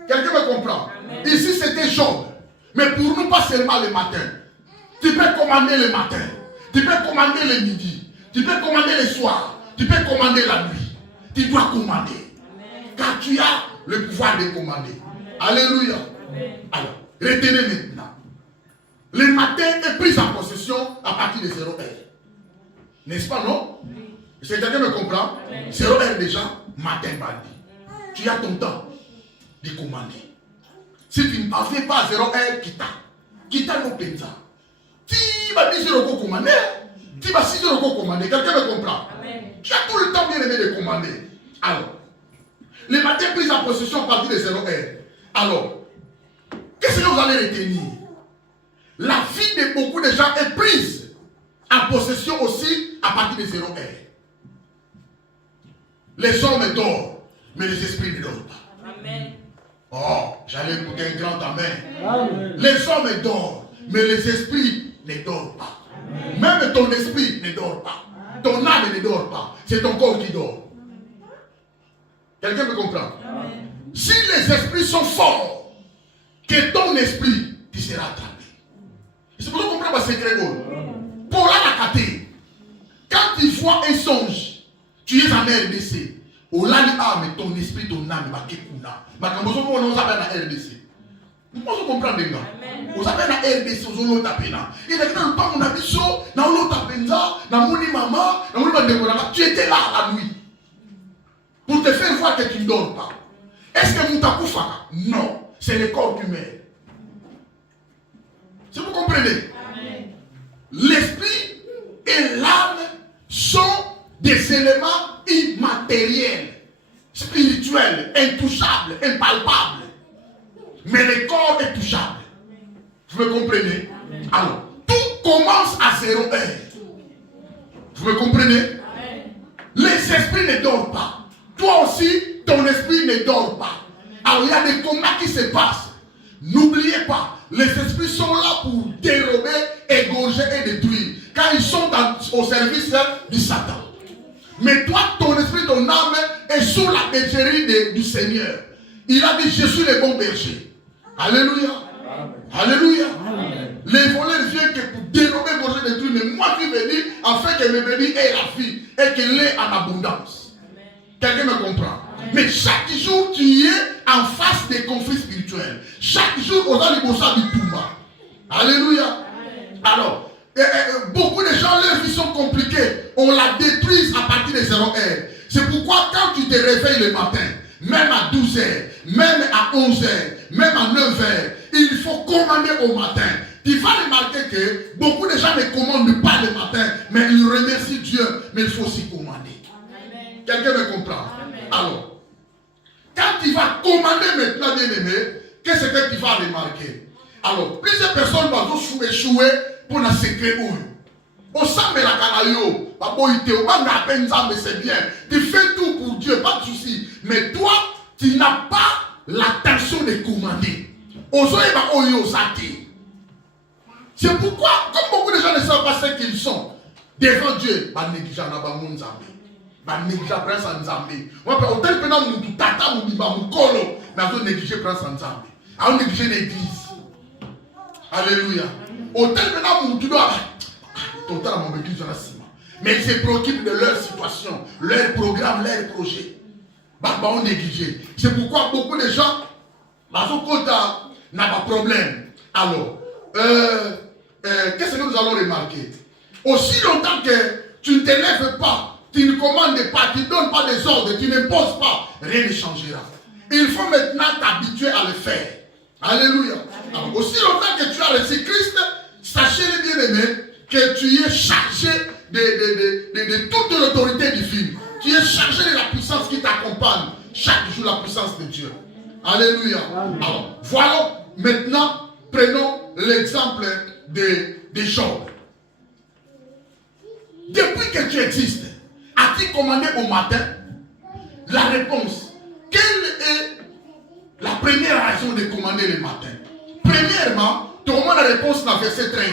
Quelqu'un me comprend? Amen. Ici, c'était Job. Mais pour nous, pas seulement le matin. Tu peux commander le matin. Tu peux commander le midi. Tu peux commander le soir. Tu peux commander la nuit. Tu dois commander. Amen. Car tu as le pouvoir de commander. Amen. Alléluia. Amen. Alors, retenez maintenant. Le matin est pris en possession à partir de 0 heure. N'est-ce pas, non? Oui. Est-ce que quelqu'un me comprend? 0 heure déjà, matin bandit. Tu as ton temps de commander. Si tu ne parviens pas à 0 heure, quitte nos pensa. Tu vas 10 euros commander. Tu vas 6 euros commander. Quelqu'un me comprend? Amen. Tu as tout le temps bien aimé de commander. Alors, le matin pris en possession à partir de 0 heure. Alors, qu'est-ce que vous allez retenir? La vie de beaucoup de gens est prise en possession aussi à partir de 0 heure. Les hommes dorment, mais les esprits ne dorment pas. Amen. Oh, j'allais écouter un grand amen. Amen. Les hommes dorment, mais les esprits ne dorment pas. Amen. Même ton esprit ne dort pas. Ton âme ne dort pas. C'est ton corps qui dort. Quelqu'un me comprend? Amen. Si les esprits sont forts, que ton esprit, tu seras attrapé. C'est pour ça qu'on comprend ma secret. Pour la caté, quand tu vois un songe, tu es en RDC. Au lali âme, ton esprit, ton âme, ma kekuna. Ma kambozo mo on s'appelle na RDC. Moi je comprends des gars. On s'appelle na RDC, on s'appelle tapena. Il est dans le pas mon abisso, na on tapenza, na moni maman, na moni bandekona. Tu étais là la nuit. Pour te faire voir que tu ne dors pas. Est-ce que Moutakoufaka? Non, c'est le corps humain. Si vous comprenez? L'esprit et l'âme sont des éléments Vous me comprenez? Alors, tout commence à 0 heure. Vous me comprenez? Les esprits ne dorment pas. Toi aussi, ton esprit ne dort pas. Alors, il y a des combats qui se passent. N'oubliez pas, les esprits sont là pour dérober, égorger et détruire. Quand ils sont au service du Satan. Mais toi, ton esprit, ton âme est sous la bergerie du Seigneur. Il a dit, je suis le bon berger. Alléluia. Amen. Alléluia. Amen. Les voleurs viennent que pour dérober, égorger, détruire. Mais moi qui veux dire, afin que mes bébés aient la vie et qu'elle l'ait en abondance. Quelqu'un me comprend? Mais chaque jour, tu es en face des conflits spirituels. Chaque jour, on a les bossas du Toumba. Alléluia. Alors, beaucoup de gens, leurs vies sont compliquées. On la détruit à partir de 0 heure. C'est pourquoi quand tu te réveilles le matin, même à 12 heures, même à 11 heures, même à 9 heures, il faut commander au matin. Tu vas remarquer que beaucoup de gens ne commandent pas le matin, mais ils remercient Dieu, mais il faut aussi commander. Quelqu'un me comprend? Alors, quand tu vas commander maintenant, bien aimé, qu'est-ce que tu vas remarquer? Alors, plusieurs personnes vont échouer pour un secret. Au sein de la canaille, c'est bien. Tu fais tout pour Dieu, pas de souci. Mais toi, tu n'as pas l'attention de commander. C'est pourquoi, comme beaucoup de gens ne savent pas ce qu'ils sont, devant Dieu, négligé prince en Zambie. Hôtel pena mutu tata mudiba mukolo na zo négligé prince en Zambie. A négligé l'église. Alléluia. Hôtel pena mutu do total à mon église dans la cima. Mais ils se préoccupent de leur situation, leur programme, leur projet. Bah on négligé. C'est pourquoi beaucoup de gens bazo kota n'a pas de problème. Alors, qu'est-ce que nous allons remarquer? Aussi longtemps que tu ne te lèves pas, tu ne commandes pas, tu ne donnes pas des ordres, tu n'imposes pas, rien ne changera. Il faut maintenant t'habituer à le faire. Alléluia. Alors, aussi longtemps que tu as reçu Christ, sachez-le bien aimé, que tu es chargé de toute l'autorité divine. Tu es chargé de la puissance qui t'accompagne. Chaque jour, la puissance de Dieu. Alléluia. Alors, voilà, maintenant, prenons l'exemple de Job. Depuis que tu existes, as-tu commandé au matin? La réponse. Quelle est la première raison de commander le matin? Premièrement, tournons la réponse dans verset 13.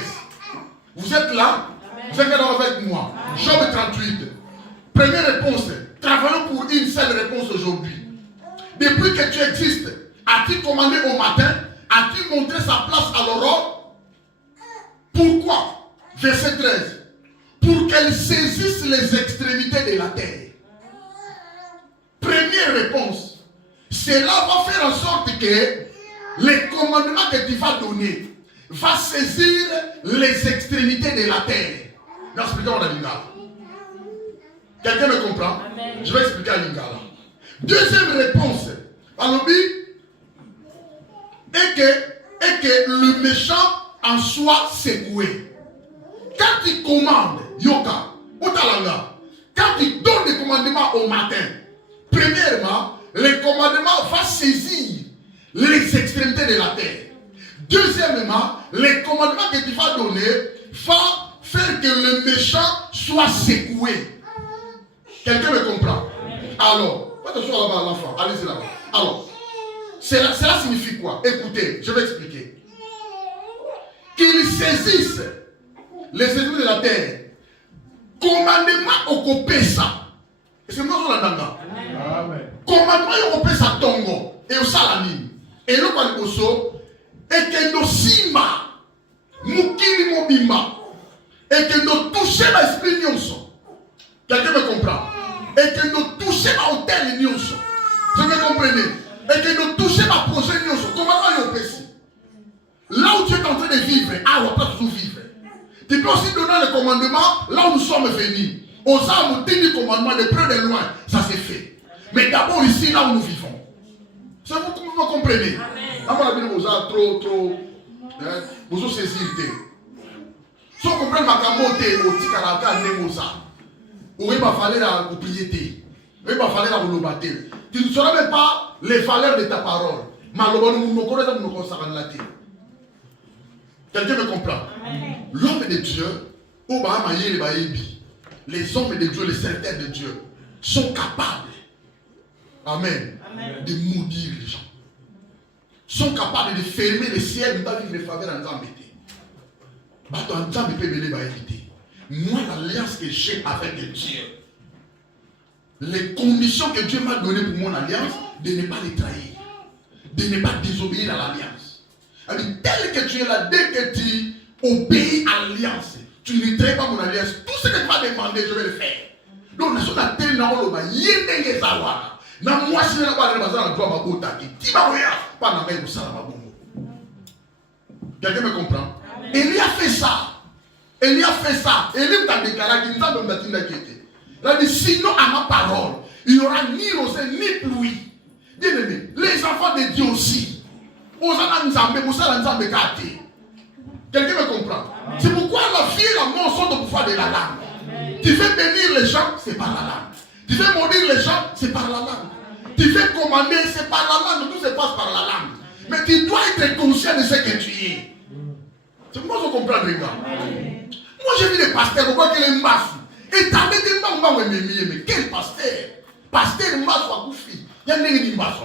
Vous êtes là? Vous êtes là avec moi. Job 38. Première réponse. Travaillons pour une seule réponse aujourd'hui. Depuis que tu existes, as-tu commandé au matin? As-tu montré sa place à l'aurore? Pourquoi? Verset 13. Pour qu'elle saisisse les extrémités de la terre. Première réponse. Cela va faire en sorte que les commandements que tu vas donner va saisir les extrémités de la terre. Non, expliquons à Lingala. Quelqu'un me comprend? Amen. Je vais expliquer à Lingala. Deuxième réponse. Alors, est que le méchant en soit secoué. Quand tu commandes, Yoka, Otalanga, quand tu donnes des commandements au matin, premièrement, le commandement va saisir les extrémités de la terre. Deuxièmement, les commandements que tu vas donner va faire que le méchant soit secoué. Quelqu'un me comprend? Alors, attention là-bas, l'enfant, allez-y là-bas. Alors, cela signifie quoi? Écoutez, je vais expliquer. Qu'il saisisse les ennemis de la terre. Commandement au Kopesa. C'est moi qui l'ai. Commandement au Kopesa Tongo. Et au Salamine. Et le Kwaliboso. Et que nous sima. Mukiri Mobima. Et que nous touchions l'esprit Nyonso. Quelqu'un me comprend? Et que nous touchions l'hôtel Nyonso. Vous me comprenez? Et que nous touchions ma projet Nyonso. Commandement au Kopesa. Là où tu es en train de vivre, on va pas toujours vivre. Tu peux aussi donner le commandement là où nous sommes venus. Aux âmes, du commandement de près de loin, ça c'est fait. Mais d'abord ici, là où nous vivons. Ça vous comprenez? Amen. Vous trop, vous saisir. Si vous comprenez ma camote, au petit caractère, vous ne pas falloir la propriété. Vous ne pas falloir la lobater. Tu ne sauras même pas les valeurs de ta parole. Quelqu'un me comprend? L'homme de Dieu, les hommes de Dieu, les serviteurs de Dieu, sont capables, amen, de maudire les gens. Sont capables de fermer le ciel, de vivre les faveurs en Zambé. Moi, l'alliance que j'ai avec Dieu, les conditions que Dieu m'a données pour mon alliance, de ne pas les trahir, de ne pas désobéir à l'alliance. Tel que tu es là, dès que tu obéis à l'alliance, tu ne trahis pas mon alliance. Tout ce que tu vas demander, je vais le faire. Donc, nous sommes à tel niveau, nous quelqu'un me comprend? Élie a fait ça. Élie a fait ça. Élie t'a déclaré qu'il il a dit, sinon à ma parole, il n'y aura ni rosée ni pluie. Bien aimé, les enfants de Dieu aussi. Quelqu'un me comprend? C'est pourquoi la vie et la mort sont au pouvoir de la langue. Tu veux bénir les gens, c'est par la langue. Tu veux maudire les gens, c'est par la langue. Tu veux commander, c'est par la langue. Tout se passe par la langue. Mais tu dois être conscient de ce que tu es. C'est comment je comprends, les gars? Moi, j'ai vu des pasteurs, pourquoi qu'il est masse? Et t'as dit, mais quel pasteur? Pasteur, masse ou Akoufi? Il y a des masse.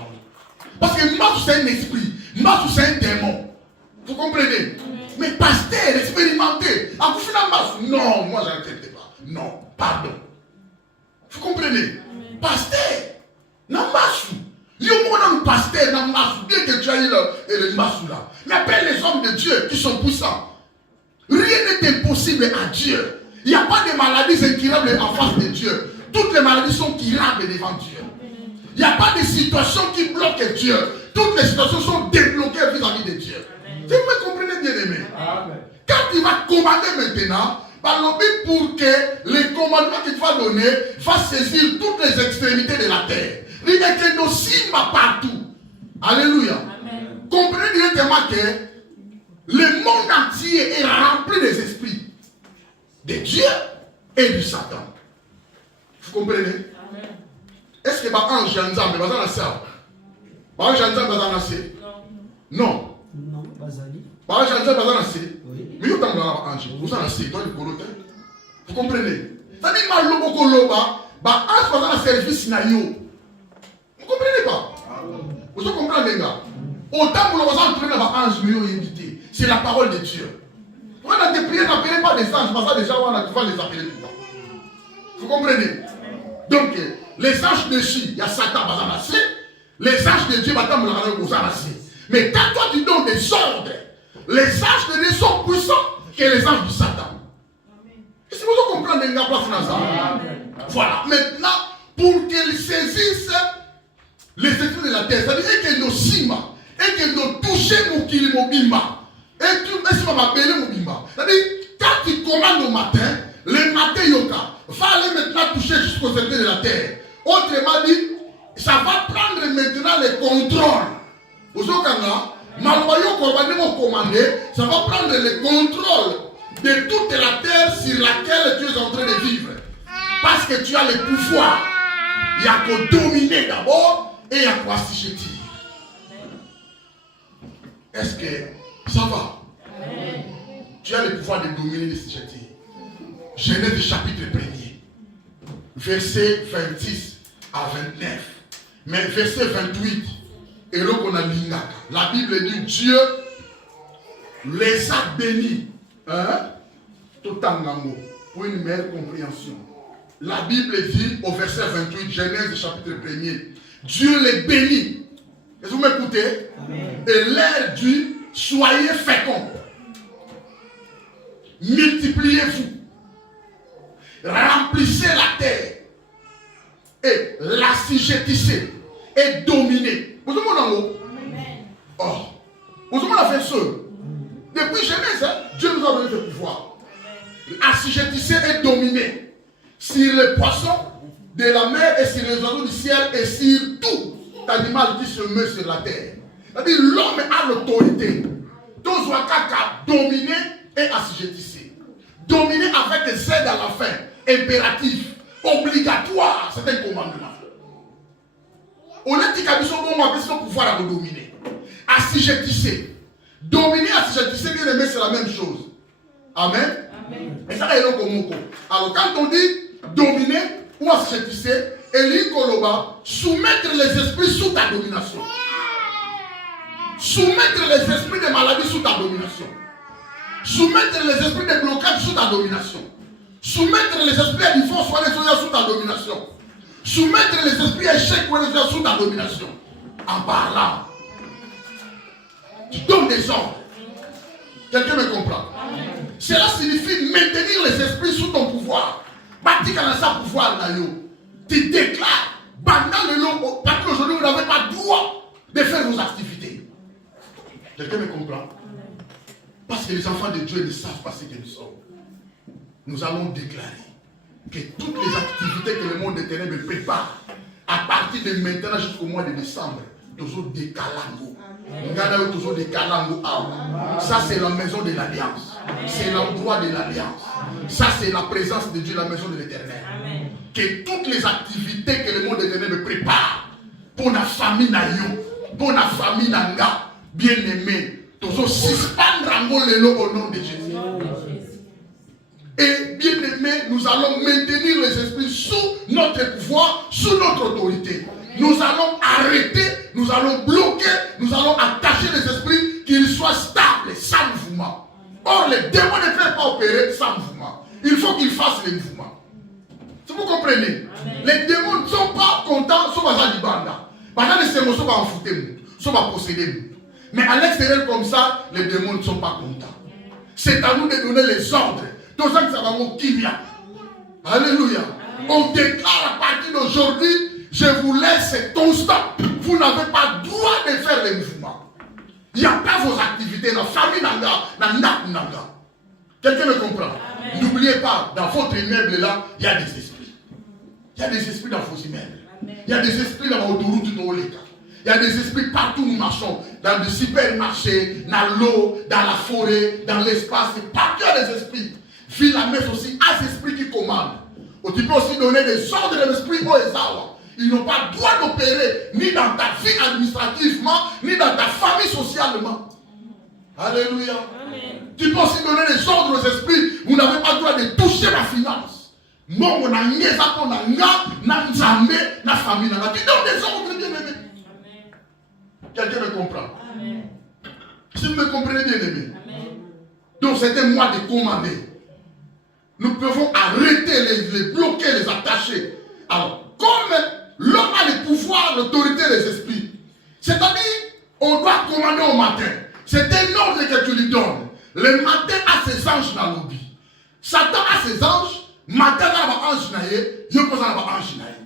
Parce que masse, c'est un esprit. Masse, c'est un démon. Vous comprenez? Mais pasteur, expérimenté. Akoufi n'a masse. Non, moi, je n'accepte pas. Non, pardon. Vous comprenez? Pasteur, n'a masse. Il y a un pasteur, n'a masse. Bien que tu aies le masse là. Mais appelle les hommes de Dieu qui sont puissants. Rien n'est impossible à Dieu. Il n'y a pas de maladies incurables en face de Dieu. Toutes les maladies sont curables devant Dieu. Il n'y a pas de situation qui bloque Dieu. Toutes les situations sont débloquées vis-à-vis de Dieu. Vous me comprenez, bien aimé? Quand il va commander maintenant, pour que les commandements qu'il va donner va saisir toutes les extrémités de la terre. Il y a que nos signes partout. Alléluia. Comprenez directement que le monde entier est rempli des esprits de Dieu et du Satan. Vous comprenez? Est-ce que l'ange est ensemble? L'ange est ensemble? Non. Non, Bazali. L'ange est ensemble? Oui. Mais vous avez un ange. Vous avez un vous comprenez? C'est-à-dire que service. Vous comprenez pas? Vous comprenez, les gars? Autant que vous avez un ange, c'est la parole de Dieu. On a des prières, n'appelez pas des anges, parce que déjà on a les appeler pour ça. Vous comprenez? Donc, les anges de Chi, il y a Satan, les anges de Dieu, mais quand toi tu donnes des ordres, les anges de Dieu sont puissants que les anges du Satan. Est-ce que vous comprenez les gars? Voilà, maintenant, pour qu'ils saisissent les esprits de la terre, c'est-à-dire que nos cimes, et que nous touchons mon kilimobimba. Et tu m'appelles Mobimba. C'est-à-dire, quand tu commandes au matin, le matin yoga, va aller maintenant toucher jusqu'au centre de la terre. Autrement dit, ça va prendre maintenant le contrôle. Vous savez, ça va prendre le contrôle de toute la terre sur laquelle tu es en train de vivre. Parce que tu as le pouvoir. Il y a qu'à dominer d'abord et il y a qu'à s'y. Est-ce que ça va? Amen. Tu as le pouvoir de dominer les sujets. Genèse chapitre 1er, verset 26 à 29. Mais verset 28, et là qu'on a l'ingaka. La Bible dit Dieu les a bénis. Tout en amour, pour une meilleure compréhension. La Bible dit au verset 28, Genèse chapitre 1er, Dieu les bénit. Est-ce que vous m'écoutez? Et l'air dit, soyez féconds. Multipliez-vous. Remplissez la terre. Et l'assujettissez. Et dominez. Vous avez mon amour? Oh. Vous avez la fait seul. Depuis Genèse, Dieu nous a donné ce pouvoir. Assujettissez et dominez. Sur les poissons de la mer et sur les oiseaux du ciel et sur tout animal qui se meut sur la terre. C'est-à-dire l'homme a l'autorité. Donc, dominer et assujettisser. Dominer avec Z à la fin. Impératif. Obligatoire. C'est un commandement. On a dit qu'à son pouvoir à dominer. Assujettisser. Dominer, tu sais bien aimer, c'est la même chose. Amen. Et ça, il y a alors, quand on dit dominer ou assujettisser, Eli Koloba, soumettre les esprits sous ta domination. Soumettre les esprits de maladie sous ta domination. Soumettre les esprits de blocage sous ta domination. Soumettre les esprits à divorce sous ta domination. Soumettre les esprits à échec sous ta domination. En parlant. Tu donnes des ordres. Quelqu'un me comprend? Cela signifie maintenir les esprits sous ton pouvoir. Bâti quand ça pouvoir tu déclares. Aujourd'hui, vous n'avez pas le droit de faire vos activités. Quelqu'un me comprend? Parce que les enfants de Dieu ne savent pas ce que nous sommes. Nous allons déclarer que toutes les activités que le monde des ténèbres prépare, à partir de maintenant jusqu'au mois de décembre, toujours des calango. Toujours des calango. Ça, c'est la maison de l'alliance. C'est l'endroit de l'alliance. Ça, c'est la présence de Dieu, la maison de l'éternel. Que toutes les activités que le monde des ténèbres prépare pour la famille Nayo, pour la famille Nanga, bien aimé, toujours suspendre au nom de Jésus. Et bien aimé, nous allons maintenir les esprits sous notre pouvoir, sous notre autorité. Nous allons arrêter, nous allons bloquer, nous allons attacher les esprits qu'ils soient stables, sans mouvement. Or, les démons ne peuvent pas opérer sans mouvement. Il faut qu'ils fassent les mouvements. Si vous comprenez, les démons ne sont pas contents, sauf à Zalibanda. Pendant les émotions, on va en foutre, on va posséder. Mais à l'extérieur, comme ça, les démons ne sont pas contents. C'est à nous de donner les ordres. Tous ça, ça va mon kimia. Alléluia. On déclare à partir d'aujourd'hui, je vous laisse constant. Vous n'avez pas le droit de faire les mouvements. Il n'y a pas vos activités dans la famille Nanga. Quelqu'un me comprend? N'oubliez pas, dans votre immeuble là, il y a des esprits. Il y a des esprits dans vos immeubles. Il y a des esprits dans l'autoroute de l'État. Il y a des esprits partout où nous marchons. Dans des supermarchés, dans l'eau, dans la forêt, dans l'espace. Partout il y a des esprits. Vie la messe aussi, à ces esprits qui commandent. Tu peux aussi donner des ordres de l'esprit aux Esawa. Ils n'ont pas le droit d'opérer ni dans ta vie administrativement, ni dans ta famille socialement. Alléluia. Amen. Tu peux aussi donner des ordres aux esprits. Vous n'avez pas le droit de toucher ma finance. Non, on a nié ça pour na nzambe, na famille. Tu donnes des ordres, bien aimé. Quelqu'un me comprend? Amen. Si vous me comprenez, bien aimé. Donc c'était moi de commander. Nous pouvons arrêter, les bloquer, les attacher. Alors, comme l'homme a le pouvoir, l'autorité des esprits, c'est-à-dire, on doit commander au matin. C'est un ordre que tu lui donnes. Le matin a ses anges dans l'objet. Satan a ses anges, matin il a un ange naïe, Dieu pose un ange naïe.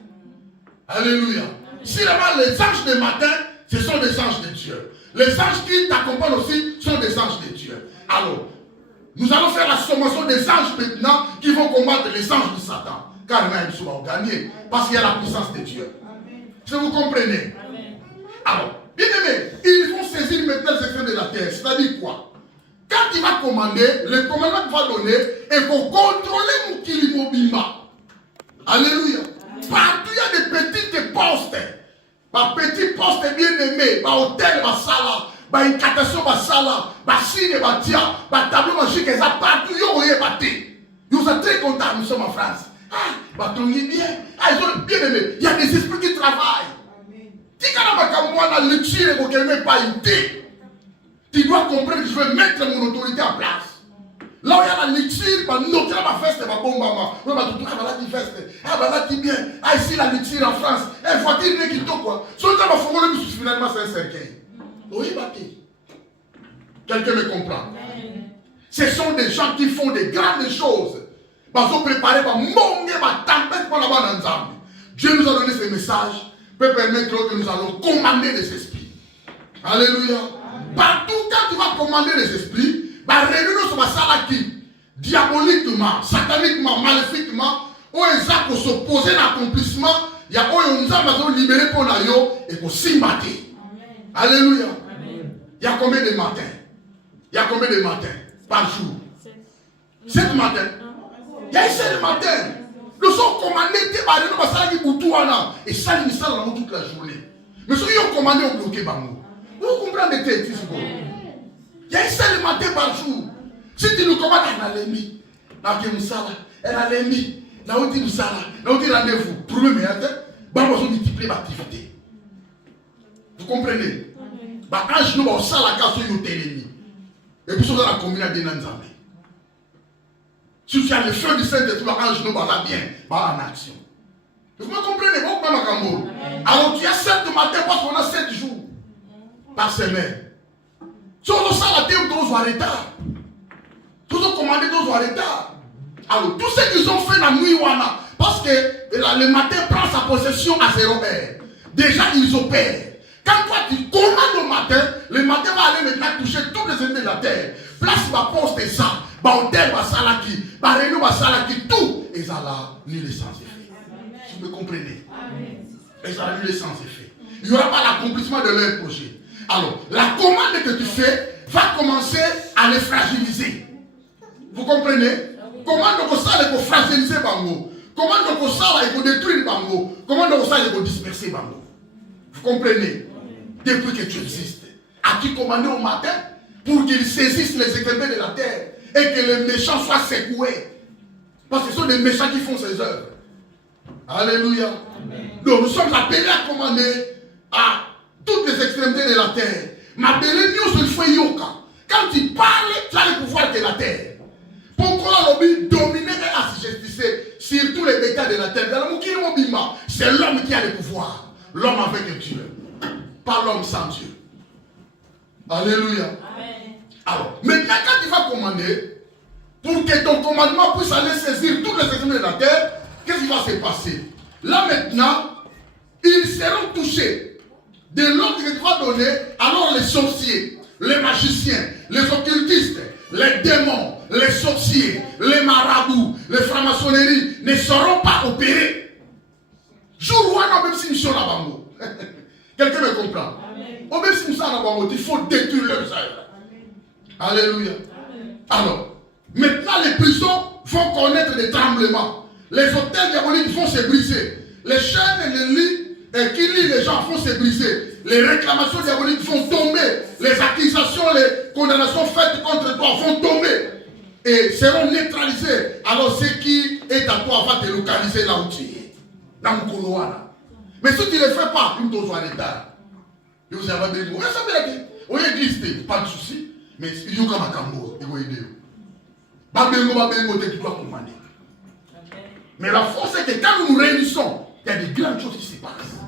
Alléluia. Si les anges de matin, ce sont des anges de Dieu. Les anges qui t'accompagnent aussi sont des anges de Dieu. Alors, nous allons faire la sommation des anges maintenant qui vont combattre les anges de Satan. Car même ils vont gagner. Parce qu'il y a la puissance de Dieu. Si vous comprenez? Alors, bien aimé, ils vont saisir maintenant les sections de la terre. C'est-à-dire quoi? Quand il va commander, le commandement qu'il va donner est pour contrôler Moukili Mobimba. Alléluia. Partout il y a des petites postes. Petits postes bien aimés. Hôtel, sala. Incantation, sala. Signe, tia. Tableau magique, ils ont partout. Nous sommes très contents, nous sommes en France. Ils ont bien aimé. Il y a des esprits qui travaillent. Tu dois comprendre que je veux mettre mon autorité en place. Là où il y a la lecture, ma feste, ma bombe, ici la lecture en France. Faut-il dire qu'il quoi? Finalement, c'est un cercueil. Oui, quelqu'un me comprend? Ce sont des gens qui font des grandes choses. Ils sont préparés par ma tempête pour la bonne ensemble. Dieu nous a donné ce message. Peut permettre que nous allons commander les esprits. Alléluia. Partout quand tu vas commander les esprits, réunir sur ma salle qui, diaboliquement, sataniquement, maléfiquement, où ils ont s'opposer à l'accomplissement, il y a où ils ont libéré pour l'ayo et pour s'imbater. Alléluia. Il y a combien de matins? Il y a combien de matins par jour? 7 matins. Il y a 7 matins. Nous sommes commandés et ça, ils sont toute la journée. Mais ceux qui ont commandé ont bloqué Bango. Vous comprenez? Il y a un seul matin par jour. Si tu nous commandes, on a l'ennemi. Elle a l'ennemi. Là où tu nous salas, là où tu rendez-vous. Pour le meilleur, on va multiplier l'activité. Vous comprenez? Ange nous va au salas quand il y a l'ennemi. Et puis, sur la communauté de Nanzamé. Si tu as le feu du Saint-Esprit, l'ange nous va bien, va en action. Vous me comprenez? Alors, tu as 7 matins parce qu'on a 7 jours par semaine. Si on a ça, la terre, on doit arrêter. Tous ont commandé, on doit arrêter. Alors, tout ce qu'ils ont fait dans la nuit, parce que le matin prend sa possession à 0 heure. Déjà, ils opèrent. Quand toi, tu commandes le matin va aller maintenant toucher tous les ennemis de la terre. Place va poster ça. Hôtel va salaki. Réunion va salaki. Tout. Et ça là, nul sans effet. Vous me comprenez? Et ça là, nul sans effet. Il n'y aura pas l'accomplissement de leur projet. Alors, la commande que tu fais va commencer à les fragiliser. Vous comprenez? Comment nous allons fragiliser Bango? Comment nous allons détruire Bango? Comment nous allons disperser Bango? Vous comprenez? Depuis que tu existes, as-tu commandé au matin pour qu'ils saisissent les extrémités de la terre et que les méchants soient secoués? Parce que ce sont des méchants qui font ces œuvres. Alléluia. Amen. Donc nous sommes appelés à commander à toutes les extrémités de la terre. Ma belle nous se fait yoka. Quand tu parles, tu as le pouvoir de la terre. Pourquoi l'objet dominer et assujettisser sur tous les bétails de la terre? C'est l'homme qui a le pouvoir. L'homme avec Dieu. Pas l'homme sans Dieu. Alléluia. Amen. Alors, maintenant quand tu vas commander, pour que ton commandement puisse aller saisir toutes les extrémités de la terre, qu'est-ce qui va se passer? Là maintenant, ils seront touchés de l'ordre que tu vas donner. Alors les sorciers, les magiciens, les occultistes, les démons, les sorciers, les marabouts, les francs-maçonneries ne seront pas opérés. Jour où on a même si nous sommes là-bas. Quelqu'un me comprend? Au même si nous sommes là-bas, il faut détruire leurs œuvres. Alléluia. Amen. Alors, maintenant les prisons vont connaître des tremblements. Les hôtels diaboliques vont se briser. Les chaînes et les lits qui lient les gens vont se briser. Les réclamations diaboliques vont tomber. Les accusations, les condamnations faites contre toi vont tomber. Et seront neutralisés. Alors ce qui est à toi va te localiser là où tu es. Dans mon couloir. Mais si tu ne le fais pas, tu dois aller tard. Je vous avais dit, on est église, pas de souci. Mais il y a un cambo, il va aider. Tu dois commander. Mais la force est que quand nous nous réunissons, il y a des grandes choses qui se passent.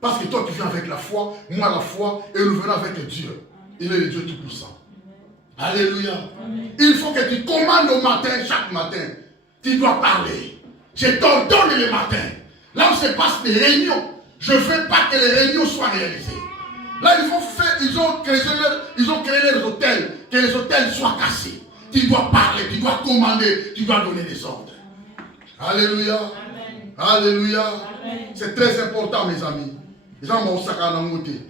Parce que toi tu viens avec la foi, moi la foi, et nous venons avec Dieu. Il est le Dieu Tout-Puissant. Alléluia. Amen. Il faut que tu commandes au matin, chaque matin. Tu dois parler. Je t'ordonne le matin. Là où se passent les réunions, je ne veux pas que les réunions soient réalisées. Là, ils ont créé les hôtels, que les hôtels soient cassés. Tu dois parler, tu dois commander, tu dois donner des ordres. Alléluia. Amen. Alléluia. C'est très important, mes amis. Les gens vont s'accorder.